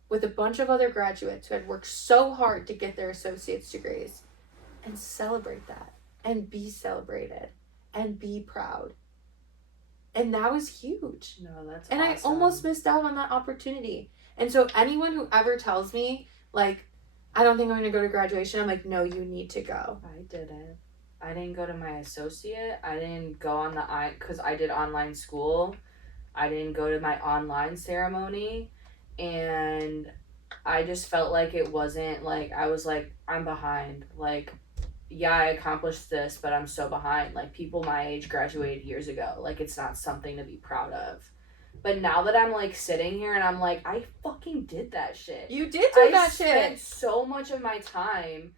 with a bunch of other graduates who had worked so hard to get their associate's degrees and celebrate that and be celebrated and be proud. And that was huge. No, that's and awesome. I almost missed out on that opportunity. And so anyone who ever tells me, like, I don't think I'm going to go to graduation, I'm like, no, you need to go. I didn't. I didn't go to my associate. I didn't go on because I did online school. I didn't go to my online ceremony. And I just felt like it wasn't, like, I was like, I'm behind. Like, yeah, I accomplished this, but I'm so behind. Like, people my age graduated years ago. Like, it's not something to be proud of. But now that I'm, like, sitting here and I'm like, I fucking did that shit. You did do that shit. I spent so much of my time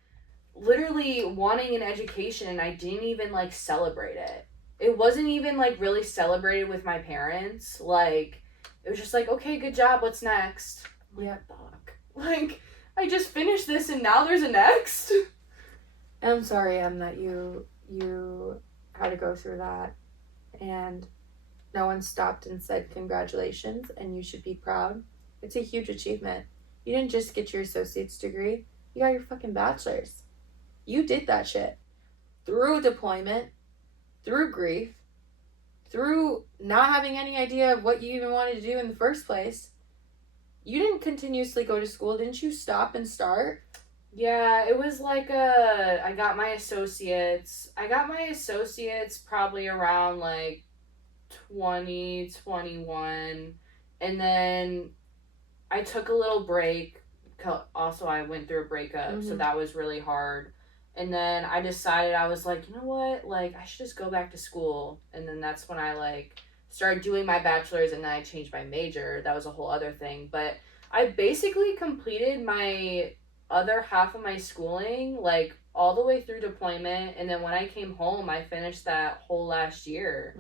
literally wanting an education, and I didn't even, like, celebrate it. It wasn't even, like, really celebrated with my parents. Like, it was just like, okay, good job, what's next? Yeah. Fuck. Like, I just finished this and now there's a next? I'm sorry, that you had to go through that, and no one stopped and said congratulations and you should be proud. It's a huge achievement. You didn't just get your associate's degree, you got your fucking bachelor's. You did that shit through deployment, through grief, through not having any idea of what you even wanted to do in the first place. You didn't continuously go to school. Didn't you stop and start? Yeah, it was like I got my associates. Probably around like 2021. And then I took a little break. Also, I went through a breakup, so that was really hard. And then I decided, I was like, you know what? Like, I should just go back to school. And then that's when I, like, started doing my bachelor's, and then I changed my major. That was a whole other thing. But I basically completed my other half of my schooling, like, all the way through deployment. And then when I came home, I finished that whole last year.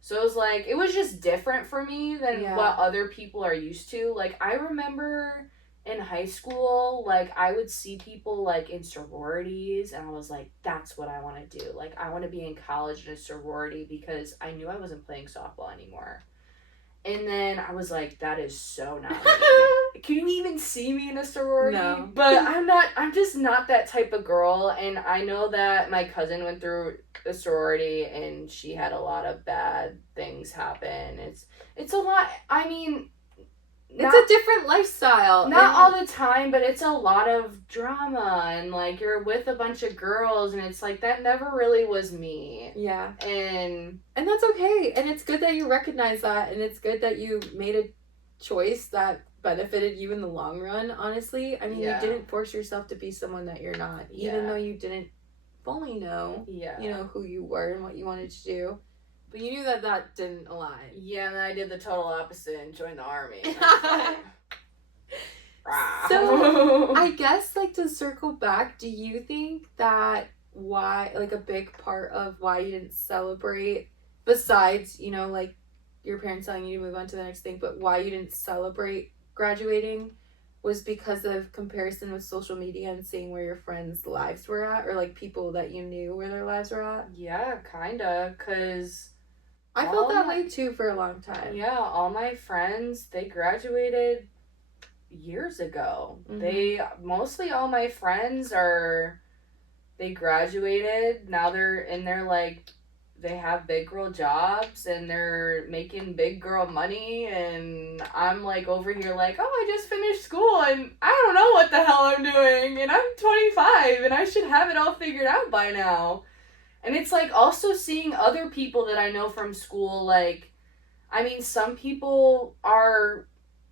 So it was like, it was just different for me than what other people are used to. Like, I remember in high school, like, I would see people, like, in sororities, and I was like, that's what I want to do. Like, I want to be in college in a sorority, because I knew I wasn't playing softball anymore. And then I was like, that is so not me. Can you even see me in a sorority? No. But I'm just not that type of girl. And I know that my cousin went through a sorority, and she had a lot of bad things happen. It's a lot. I mean, it's a different lifestyle. Not all the time, but it's a lot of drama, and, like, you're with a bunch of girls, and it's like, that never really was me. Yeah. And that's okay. And it's good that you recognize that, and it's good that you made a choice that benefited you in the long run, honestly. I mean, you didn't force yourself to be someone that you're not, even though you didn't fully know, you know, who you were and what you wanted to do. But you knew that didn't align. Yeah, and then I did the total opposite and joined the army. So, I guess, like, to circle back, do you think that a big part of why you didn't celebrate, besides, you know, like, your parents telling you to move on to the next thing, but why you didn't celebrate graduating was because of comparison with social media and seeing where your friends' lives were at, or, like, people that you knew where their lives were at? Yeah, kinda, because I felt that way too for a long time. Yeah, all my friends, they graduated years ago. Mostly all my friends they graduated. Now they're in their, like, they have big girl jobs, and they're making big girl money, and I'm, like, over here like, oh, I just finished school, and I don't know what the hell I'm doing, and I'm 25, and I should have it all figured out by now. And it's, like, also seeing other people that I know from school, like, I mean, some people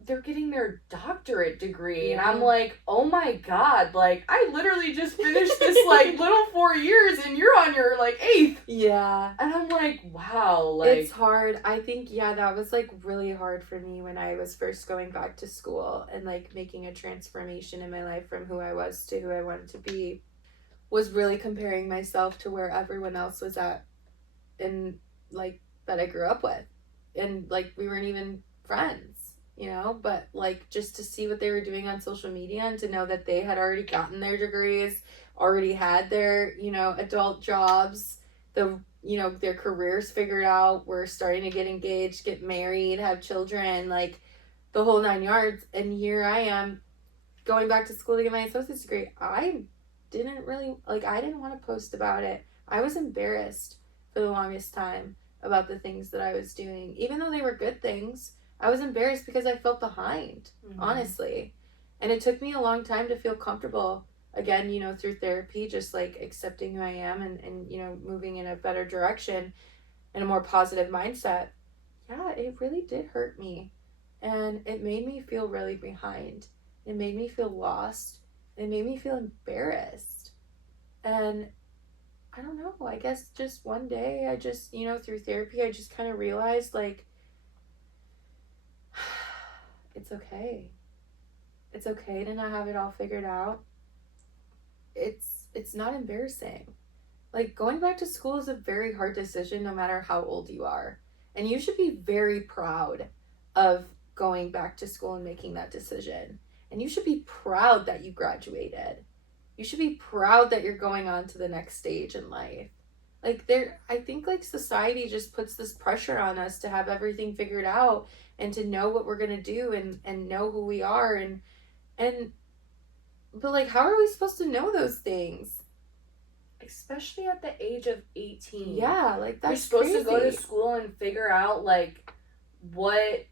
they're getting their doctorate degree, and I'm like, oh my god, like, I literally just finished this, like, little 4 years, and you're on your, like, 8th. Yeah. And I'm like, wow, like. It's hard. I think, that was, like, really hard for me when I was first going back to school and, like, making a transformation in my life from who I was to who I wanted to be. Was really comparing myself to where everyone else was at, and, like, that I grew up with. And, like, we weren't even friends, you know? But, like, just to see what they were doing on social media, and to know that they had already gotten their degrees, already had their, you know, adult jobs, the you know, their careers figured out, were starting to get engaged, get married, have children, like the whole 9 yards. And here I am going back to school to get my associate's degree. I didn't want to post about it. I was embarrassed for the longest time about the things that I was doing. Even though they were good things, I was embarrassed because I felt behind, honestly. And it took me a long time to feel comfortable again, you know, through therapy, just like accepting who I am and you know, moving in a better direction and a more positive mindset. Yeah, it really did hurt me. And it made me feel really behind. It made me feel lost. It made me feel embarrassed. And I don't know, I guess just one day I just, you know, through therapy, I just kind of realized like, it's okay. It's okay to not have it all figured out. It's not embarrassing. Like, going back to school is a very hard decision no matter how old you are. And you should be very proud of going back to school and making that decision. And you should be proud that you graduated. You should be proud that you're going on to the next stage in life. Like, I think like society just puts this pressure on us to have everything figured out and to know what we're going to do and know who we are and but like, how are we supposed to know those things? Especially at the age of 18. Yeah, like that's You're supposed crazy. to go to school and figure out like what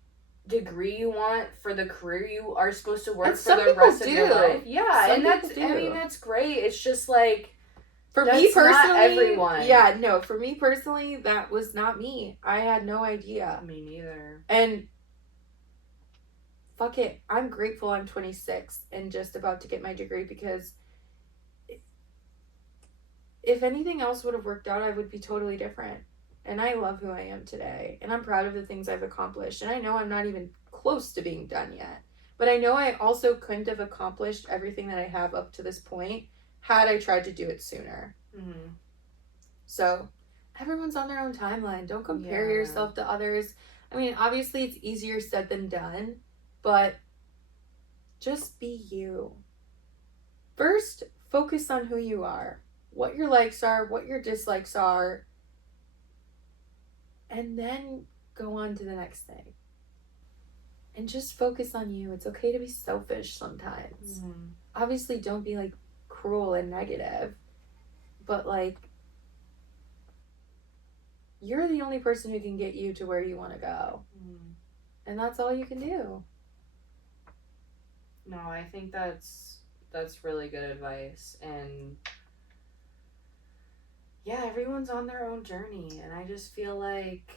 degree you want for the career you are supposed to work for the rest of your life. Yeah, some and that's do. I mean that's great. It's just like for me personally, not everyone. Yeah, no, for me personally, that was not me. I had no idea. Me neither. And fuck it, I'm grateful I'm 26 and just about to get my degree, because if anything else would have worked out, I would be totally different. And I love who I am today. And I'm proud of the things I've accomplished. And I know I'm not even close to being done yet. But I know I also couldn't have accomplished everything that I have up to this point had I tried to do it sooner. Mm-hmm. So everyone's on their own timeline. Don't compare yourself to others. I mean, obviously it's easier said than done. But just be you. First, focus on who you are. What your likes are, what your dislikes are, and then go on to the next thing. And just focus on you. It's okay to be selfish sometimes. Mm-hmm. Obviously, don't be like cruel and negative, but like, you're the only person who can get you to where you want to go. Mm-hmm. And that's all you can do. No, I think that's really good advice. And yeah, everyone's on their own journey, and I just feel like,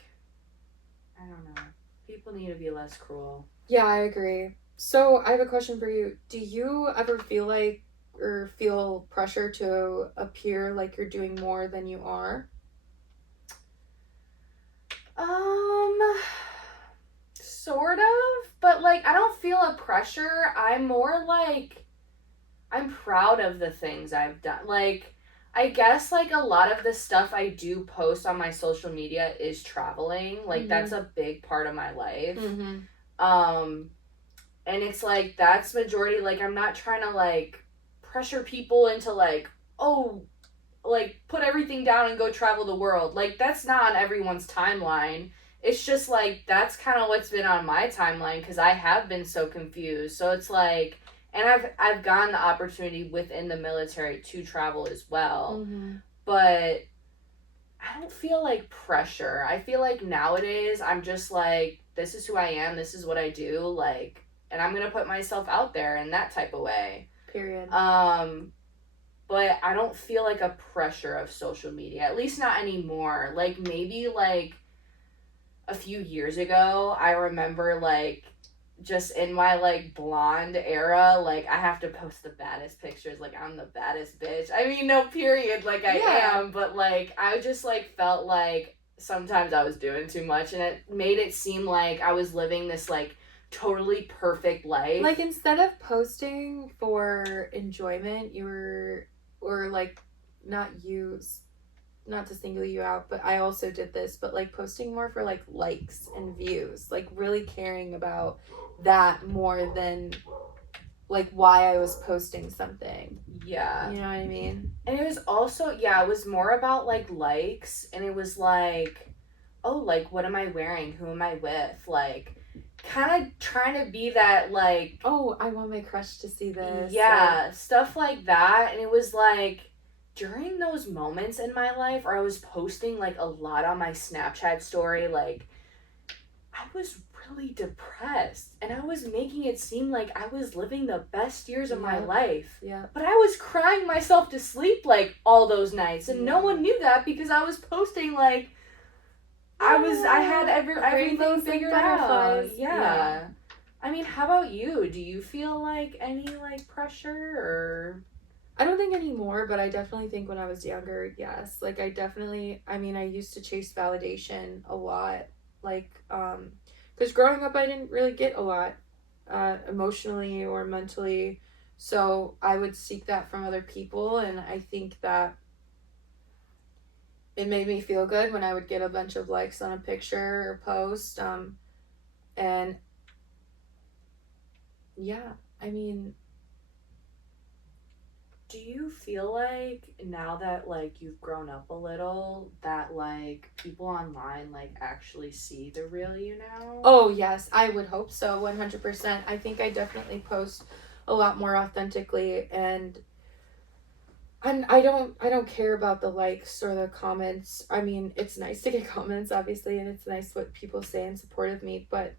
I don't know, people need to be less cruel. Yeah, I agree. So I have a question for you. Do you ever feel like, or feel pressure to appear like you're doing more than you are? Sort of, but like, I don't feel a pressure. I'm more like, I'm proud of the things I've done. Like, I guess like a lot of the stuff I do post on my social media is traveling. Like, that's a big part of my life. And it's like, that's majority. Like, I'm not trying to like pressure people into like, oh, like put everything down and go travel the world. Like, that's not on everyone's timeline. It's just like, that's kind of what's been on my timeline because I have been so confused. So it's like, and I've gotten the opportunity within the military to travel as well. But I don't feel like pressure. I feel like nowadays I'm just like, this is who I am, this is what I do, like, and I'm gonna put myself out there in that type of way. Period. But I don't feel like a pressure of social media, at least not anymore. Like, maybe like a few years ago, I remember like just in my like blonde era, like I have to post the baddest pictures, like I'm the baddest bitch. I mean, no, period, like I am, but like I just like felt like sometimes I was doing too much, and it made it seem like I was living this like totally perfect life. Like, instead of posting for enjoyment, you were, or like, not to single you out, but I also did this, but like posting more for like likes and views, like really caring about that more than like why I was posting something. Yeah. You know what I mean? And it was also, yeah, it was more about like likes, and it was like, oh, like, what am I wearing? Who am I with? Like, kind of trying to be that, like, oh, I want my crush to see this. yeah, stuff like that. And it was like, during those moments in my life, or I was posting like a lot on my Snapchat story, like, I was really depressed, and I was making it seem like I was living the best years of my life. Yeah. But I was crying myself to sleep like all those nights, and no one knew that because I was posting like I had everything figured out. Yeah. I mean, how about you? Do you feel like any like pressure or? I don't think anymore, but I definitely think when I was younger, yes. Like I mean, I used to chase validation a lot. Like, because growing up, I didn't really get a lot, emotionally or mentally. So I would seek that from other people, and I think that it made me feel good when I would get a bunch of likes on a picture or post. And yeah, I mean, Do you feel like now that like you've grown up a little that like people online like actually see the real you now? oh yes, I would hope so, 100%. I think I definitely post a lot more authentically, and I don't care about the likes or the comments. I mean, it's nice to get comments obviously, and it's nice what people say in support of me, but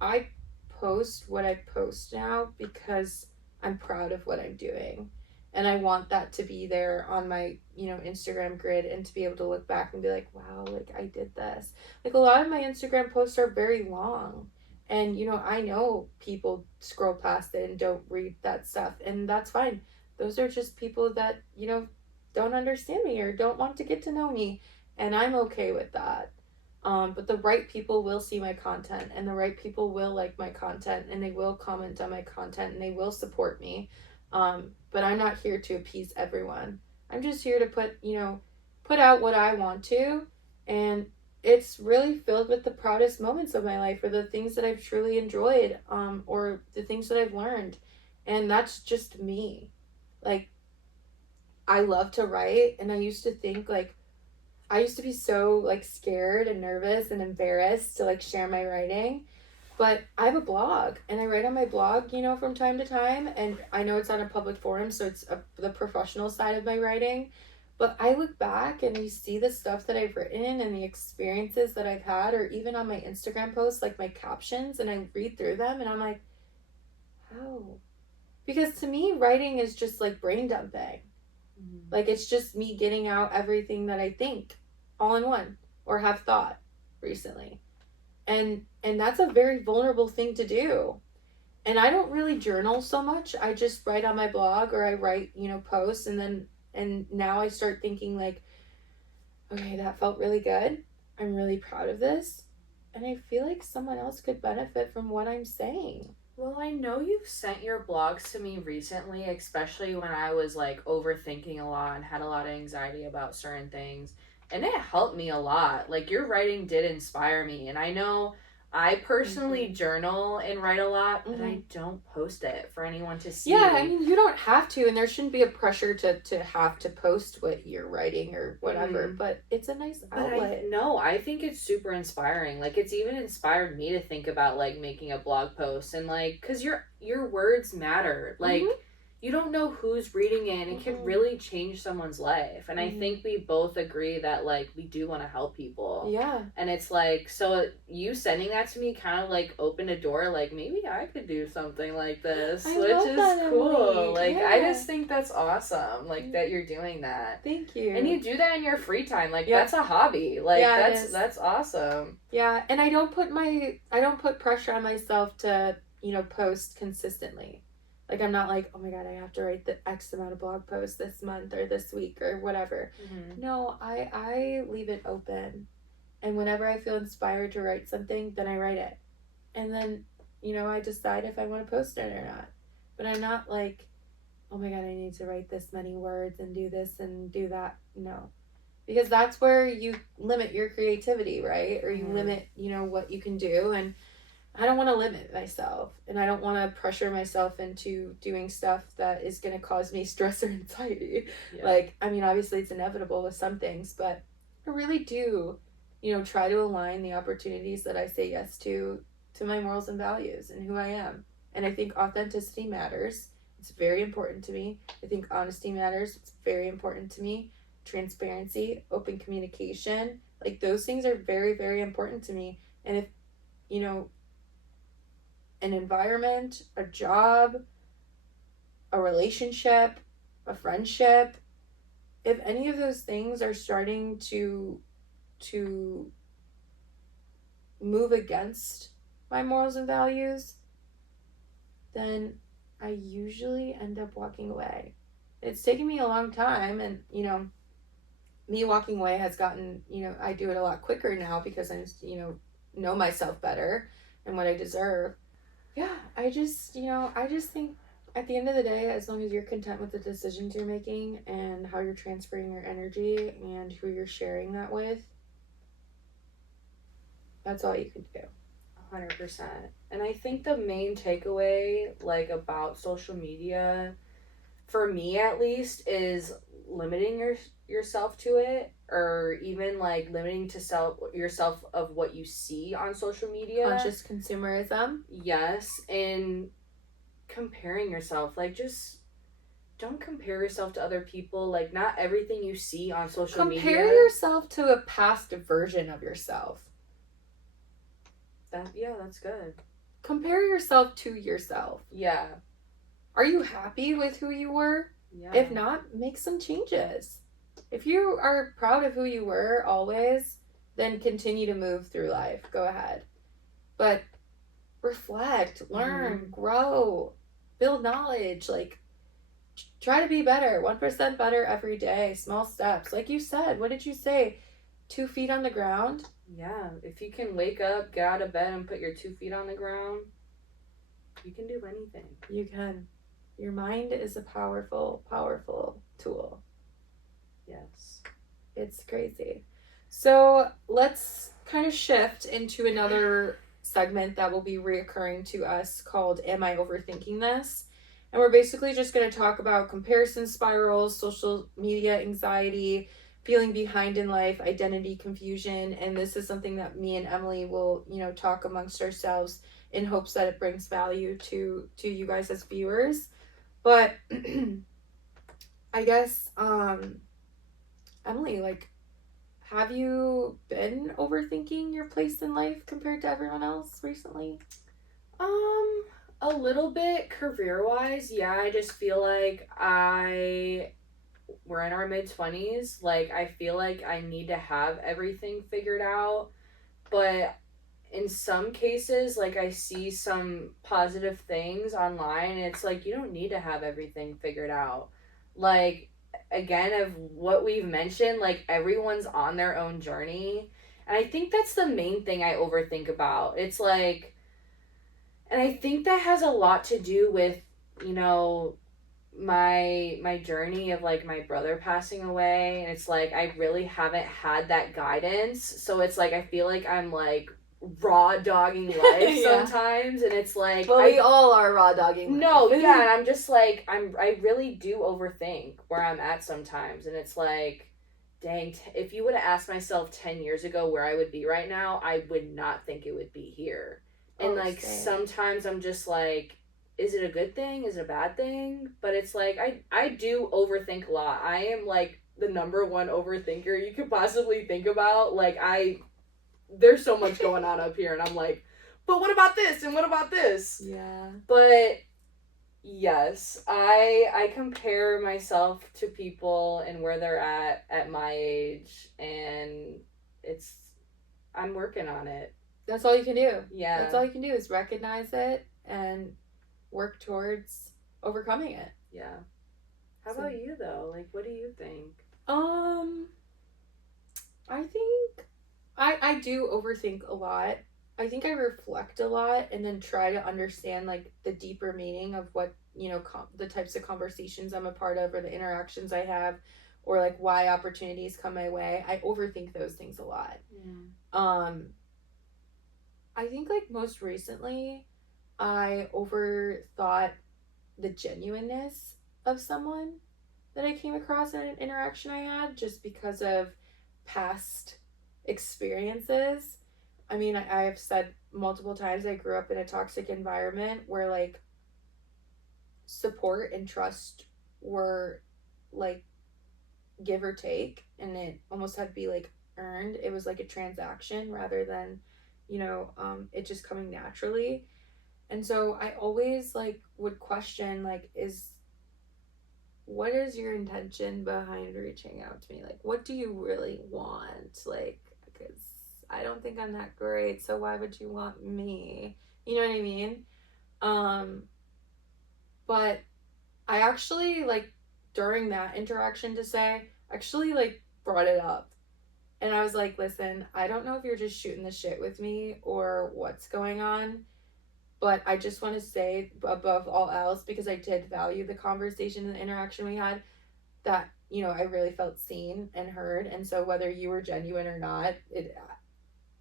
I post what I post now because I'm proud of what I'm doing. And I want that to be there on my, Instagram grid, and to be able to look back and be like, wow, like I did this. Like a lot of my Instagram posts are very long. And, I know people scroll past it and don't read that stuff. And that's fine. Those are just people that, don't understand me or don't want to get to know me. And I'm okay with that. But the right people will see my content, and the right people will like my content, and they will comment on my content, and they will support me. But I'm not here to appease everyone. I'm just here to put out what I want to, and it's really filled with the proudest moments of my life, or the things that I've truly enjoyed, or the things that I've learned, and that's just me. Like, I love to write, and I used to think like I used to be so like scared and nervous and embarrassed to like share my writing. But I have a blog, and I write on my blog, from time to time. And I know it's on a public forum, so it's the professional side of my writing. But I look back and you see the stuff that I've written and the experiences that I've had, or even on my Instagram posts, like my captions, and I read through them and I'm like, how? Because to me, writing is just like brain dumping. Like it's just me getting out everything that I think all in one, or have thought recently. And that's a very vulnerable thing to do. And I don't really journal so much. I just write on my blog, or I write, posts, and now I start thinking like, okay, that felt really good. I'm really proud of this. And I feel like someone else could benefit from what I'm saying. Well, I know you've sent your blogs to me recently, especially when I was like overthinking a lot and had a lot of anxiety about certain things. And it helped me a lot. Like, your writing did inspire me. And I know I personally journal and write a lot, but I don't post it for anyone to see. Yeah, I mean, you don't have to, and there shouldn't be a pressure to have to post what you're writing or whatever, but it's a nice outlet. I think it's super inspiring. Like, it's even inspired me to think about like making a blog post, and like, because your words matter. Like, you don't know who's reading it, and it can really change someone's life. And I think we both agree that like we do want to help people. Yeah. And it's like, so you sending that to me kind of like opened a door, like maybe I could do something like this, which is cool. Emily. Like, yeah. I just think that's awesome, like that you're doing that. Thank you. And you do that in your free time. Like, that's a hobby. Like, that's awesome. Yeah, and I don't put pressure on myself to, post consistently. Like, I'm not like, oh my God, I have to write the X amount of blog posts this month or this week or whatever. No, I leave it open. And whenever I feel inspired to write something, then I write it. And then, I decide if I want to post it or not. But I'm not like, oh my God, I need to write this many words and do this and do that. No. Because that's where you limit your creativity, right? Or you limit, what you can do. And I don't want to limit myself, and I don't want to pressure myself into doing stuff that is going to cause me stress or anxiety. Yeah. Like, I mean, obviously it's inevitable with some things, but I really do, try to align the opportunities that I say yes to my morals and values and who I am. And I think authenticity matters. It's very important to me. I think honesty matters. It's very important to me. Transparency, open communication, like those things are very, very important to me. And if, you know, an environment, a job, a relationship, a friendship, if any of those things are starting to move against my morals and values, then I usually end up walking away. It's taken me a long time, and me walking away has gotten, I do it a lot quicker now because I know myself better and what I deserve. Yeah, I just think at the end of the day, as long as you're content with the decisions you're making and how you're transferring your energy and who you're sharing that with, that's all you can do. 100%. And I think the main takeaway, like, about social media, for me at least, is limiting yourself to it, or even like limiting to yourself of what you see on social media. Conscious consumerism. Yes, and comparing yourself, like, just don't compare yourself to other people. Like, not everything you see on social media. Compare yourself to a past version of yourself. That's good. Compare yourself to yourself. Yeah. Are you happy with who you were? Yeah. If not, make some changes. If you are proud of who you were always, then continue to move through life. Go ahead. But reflect, learn, grow, build knowledge. Like, try to be better. 1% better every day. Small steps. Like you said, what did you say? 2 feet on the ground? Yeah. If you can wake up, get out of bed, and put your 2 feet on the ground, you can do anything. You can. Your mind is a powerful, powerful tool. Yes. It's crazy. So let's kind of shift into another segment that will be reoccurring to us called Am I Overthinking This? And we're basically just going to talk about comparison spirals, social media anxiety, feeling behind in life, identity confusion. And this is something that me and Emily will, talk amongst ourselves in hopes that it brings value to you guys as viewers. But I guess, Emily, like, have you been overthinking your place in life compared to everyone else recently? A little bit career-wise, yeah. I just feel like we're in our mid-20s. Like, I feel like I need to have everything figured out. But in some cases, like, I see some positive things online, and it's like, you don't need to have everything figured out. Like, again, of what we've mentioned, like, everyone's on their own journey. And I think that's the main thing I overthink about. It's like, and I think that has a lot to do with, my journey of, like, my brother passing away. And it's like, I really haven't had that guidance. So it's like, I feel like I'm, like, raw dogging life sometimes. And it's like, well, we all are raw dogging life. No, yeah. And I'm just like, I really do overthink where I'm at sometimes. And it's like, dang, if you would have asked myself 10 years ago where I would be right now, I would not think it would be here. And like, sometimes I'm just like, is it a good thing? Is it a bad thing? But it's like, I do overthink a lot. I am like the number one overthinker you could possibly think about. Like, there's so much going on up here, and I'm like, but what about this? And what about this? Yeah. But yes, I compare myself to people and where they're at my age, and I'm working on it. That's all you can do. Yeah. That's all you can do is recognize it and work towards overcoming it. Yeah. How about you, though? Like, what do you think? I think I do overthink a lot. I think I reflect a lot and then try to understand, like, the deeper meaning of what, the types of conversations I'm a part of or the interactions I have, or, like, why opportunities come my way. I overthink those things a lot. I think like most recently, I overthought the genuineness of someone that I came across in an interaction I had just because of past experiences. I mean, I have said multiple times I grew up in a toxic environment where like support and trust were like give or take, and it almost had to be like earned. It was like a transaction rather than, it just coming naturally. And so I always like would question like, is what is your intention behind reaching out to me? Like, what do you really want? Like, because I don't think I'm that great, so why would you want me? You know what I mean? Um, but I actually like during that interaction to say, actually like brought it up. And I was like, listen, I don't know if you're just shooting the shit with me or what's going on, but I just want to say above all else, because I did value the conversation and the interaction we had, that I really felt seen and heard. And so whether you were genuine or not,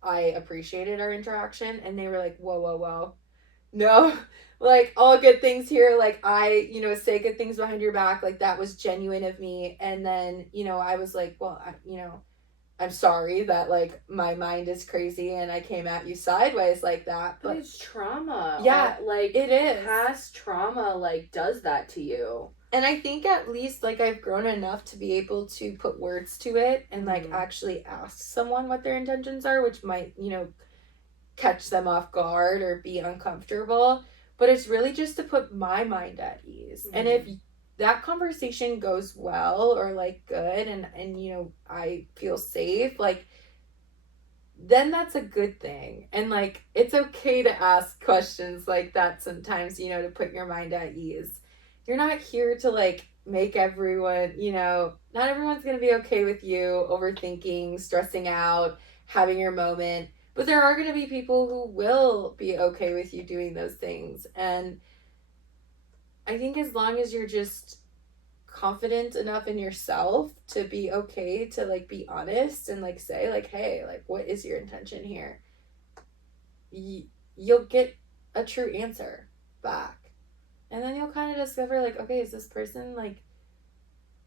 I appreciated our interaction. And they were like, whoa, whoa, whoa, no, like all good things here, like I say good things behind your back, like that was genuine of me. And then I was like, well, I'm sorry that like my mind is crazy and I came at you sideways like that, but it's trauma. Yeah, like it is. Past trauma like does that to you. And I think at least like I've grown enough to be able to put words to it and like actually ask someone what their intentions are, which might, catch them off guard or be uncomfortable. But it's really just to put my mind at ease. And if that conversation goes well or like good and I feel safe, like then that's a good thing. And like it's okay to ask questions like that sometimes, to put your mind at ease. You're not here to like make everyone, not everyone's going to be okay with you overthinking, stressing out, having your moment. But there are going to be people who will be okay with you doing those things. And I think as long as you're just confident enough in yourself to be okay to like be honest and like say like, hey, like what is your intention here, you'll get a true answer back. And then you'll kind of discover like, okay, is this person like,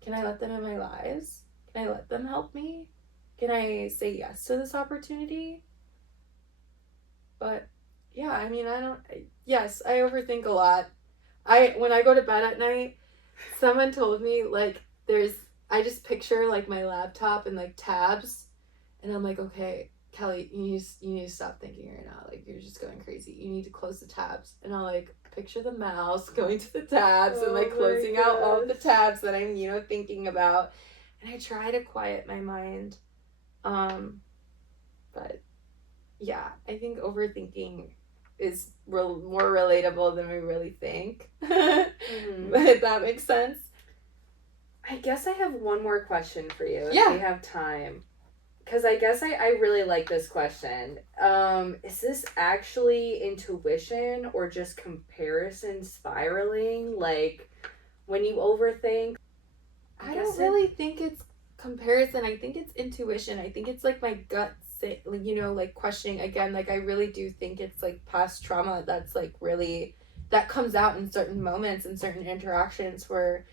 can I let them in my lives? Can I let them help me? Can I say yes to this opportunity? But yeah, I mean, yes, I overthink a lot. When I go to bed at night, someone told me like I just picture like my laptop and like tabs, and I'm like, okay, Kelly, you need to stop thinking right now. Like you're just going crazy. You need to close the tabs. And I'll like picture the mouse going to the tabs and like closing out all of the tabs that I'm thinking about. And I try to quiet my mind, but yeah, I think overthinking is more relatable than we really think. If that makes sense. I guess I have one more question for you if Yeah. we have time. Because I guess I really like this question. Is this actually intuition or just comparison spiraling? Like, when you overthink? I don't really think it's comparison. I think it's intuition. I think it's like my gut, like questioning again. Like I really do think it's like past trauma that's like really, that comes out in certain moments and certain interactions where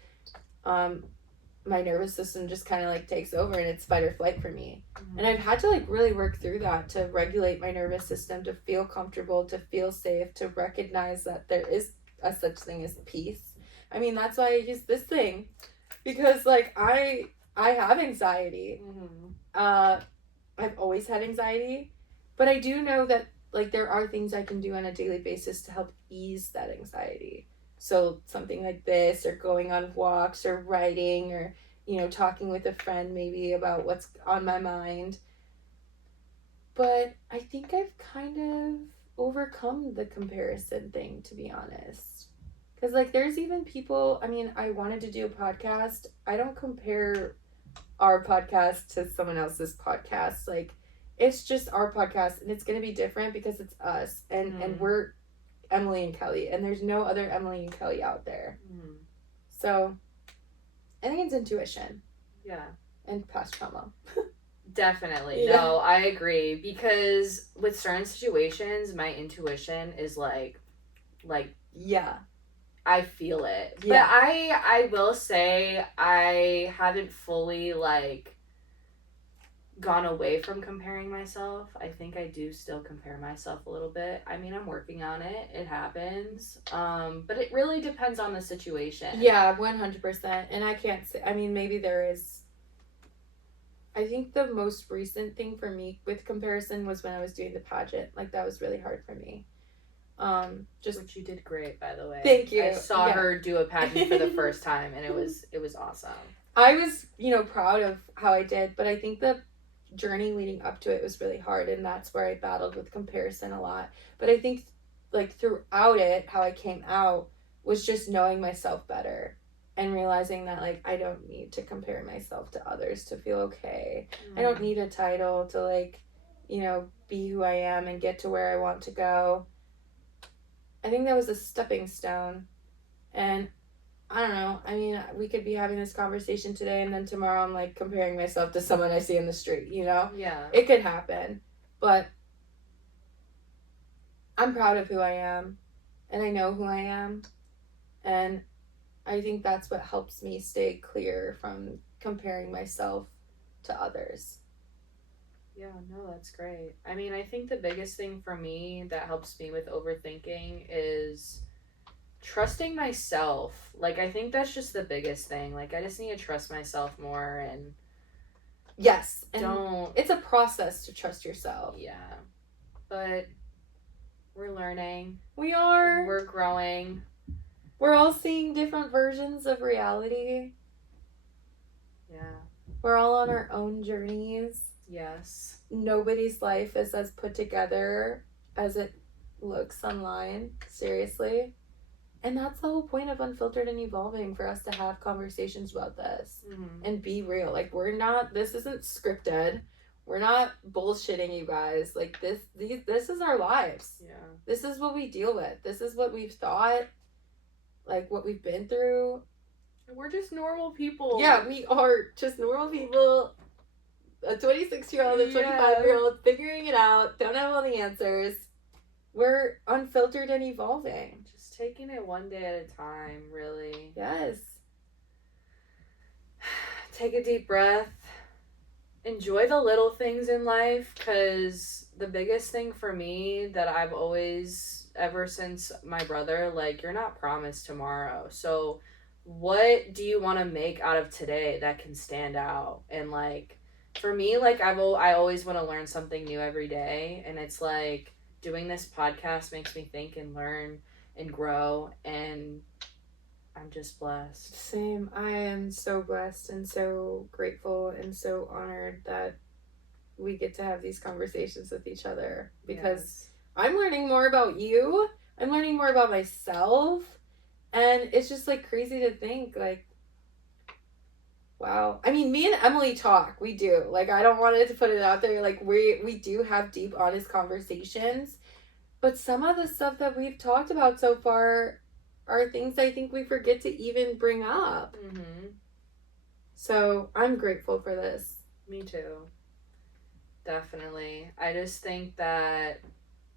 my nervous system just kind of like takes over and it's fight or flight for me. And I've had to like really work through that to regulate my nervous system, to feel comfortable, to feel safe, to recognize that there is a such thing as peace. I mean, that's why I use this thing, because like I have anxiety. I've always had anxiety, but I do know that like there are things I can do on a daily basis to help ease that anxiety. So something like this, or going on walks, or writing, or talking with a friend maybe about what's on my mind. But I think I've kind of overcome the comparison thing, to be honest. Because like there's even people, I mean, I wanted to do a podcast. I don't compare our podcast to someone else's podcast. Like it's just our podcast, and it's going to be different because it's us, and we're Emily and Kelly, and there's no other Emily and Kelly out there. So I think it's intuition. Yeah. And past trauma. Definitely. Yeah. No, I agree. Because with certain situations, my intuition is like, Yeah. I feel it. Yeah. But I will say I haven't fully like gone away from comparing myself. I think I do still compare myself a little bit. I mean, I'm working on it. It happens. But it really depends on the situation. Yeah, 100%. And I can't say, I mean, maybe there is. I think the most recent thing for me with comparison was when I was doing the pageant. Like, that was really hard for me. Which you did great, by the way. Thank you. I saw her do a pageant for the first time, and it was awesome. I was, proud of how I did, but I think the journey leading up to it was really hard, and that's where I battled with comparison a lot. But I think, like, throughout it, how I came out was just knowing myself better and realizing that, like, I don't need to compare myself to others to feel okay. I don't need a title to, like, be who I am and get to where I want to go. I think that was a stepping stone. And I don't know. I mean, we could be having this conversation today, and then tomorrow I'm like comparing myself to someone I see in the street, Yeah. It could happen. But I'm proud of who I am, and I know who I am. And I think that's what helps me stay clear from comparing myself to others. Yeah, no, that's great. I mean, I think the biggest thing for me that helps me with overthinking is trusting myself. Like, I think that's just the biggest thing. Like, I just need to trust myself more and yes, and don't. It's a process to trust yourself. Yeah, but we're learning. We are. We're growing. We're all seeing different versions of reality. Yeah. We're all on our own journeys. Yes. Nobody's life is as put together as it looks online. Seriously. And that's the whole point of Unfiltered and Evolving, for us to have conversations about this and be real. Like, this isn't scripted. We're not bullshitting you guys. Like, this is our lives. Yeah. This is what we deal with. This is what we've thought, like what we've been through. We're just normal people. Yeah, we are just normal people. A 26-year-old, a 25-year-old, figuring it out, don't have all the answers. We're unfiltered and evolving. Just taking it one day at a time, really. Yes. Take a deep breath. Enjoy the little things in life, because the biggest thing for me that I've always, ever since my brother, like, you're not promised tomorrow. So what do you want to make out of today that can stand out? And, like, for me, like, I always want to learn something new every day. And it's like, doing this podcast makes me think and learn and grow, and I'm just blessed. Same. I am so blessed and so grateful and so honored that we get to have these conversations with each other, because I'm learning more about you. I'm learning more about myself. And it's just, like, crazy to think, like, wow. I mean, me and Emily talk. We do. Like, I don't want to put it out there. Like, we do have deep, honest conversations. But some of the stuff that we've talked about so far are things I think we forget to even bring up. So I'm grateful for this. Me too. Definitely. I just think that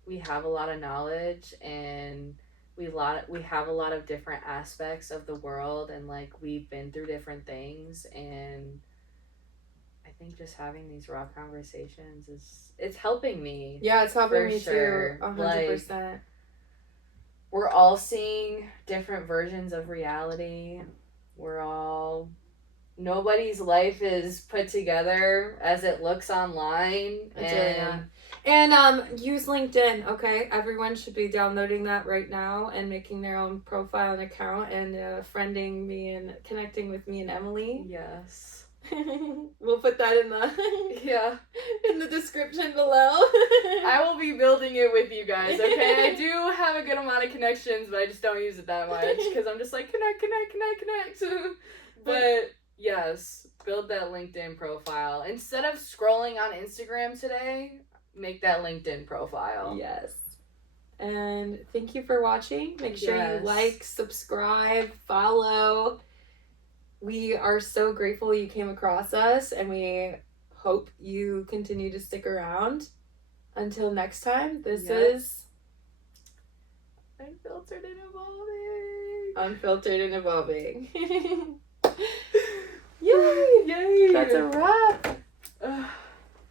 we have a lot of knowledge, and we have a lot of different aspects of the world, and, like, we've been through different things, and I think just having these raw conversations it's helping me. Yeah, it's helping me sure. too. 100%. Like, we're all seeing different versions of reality. Nobody's life is put together as it looks online. It's really not. And use LinkedIn, okay? Everyone should be downloading that right now and making their own profile and account, and friending me and connecting with me and Emily. Yes. We'll put that in the description below. I will be building it with you guys, okay? I do have a good amount of connections, but I just don't use it that much, because I'm just like, connect. But yes, build that LinkedIn profile. Instead of scrolling on Instagram today, make that LinkedIn profile. Yes. And thank you for watching. Make sure you like, subscribe, follow. We are so grateful you came across us, and we hope you continue to stick around. Until next time, this Yep. is Unfiltered and Evolving. Unfiltered and Evolving. Yay! Yay! That's a wrap.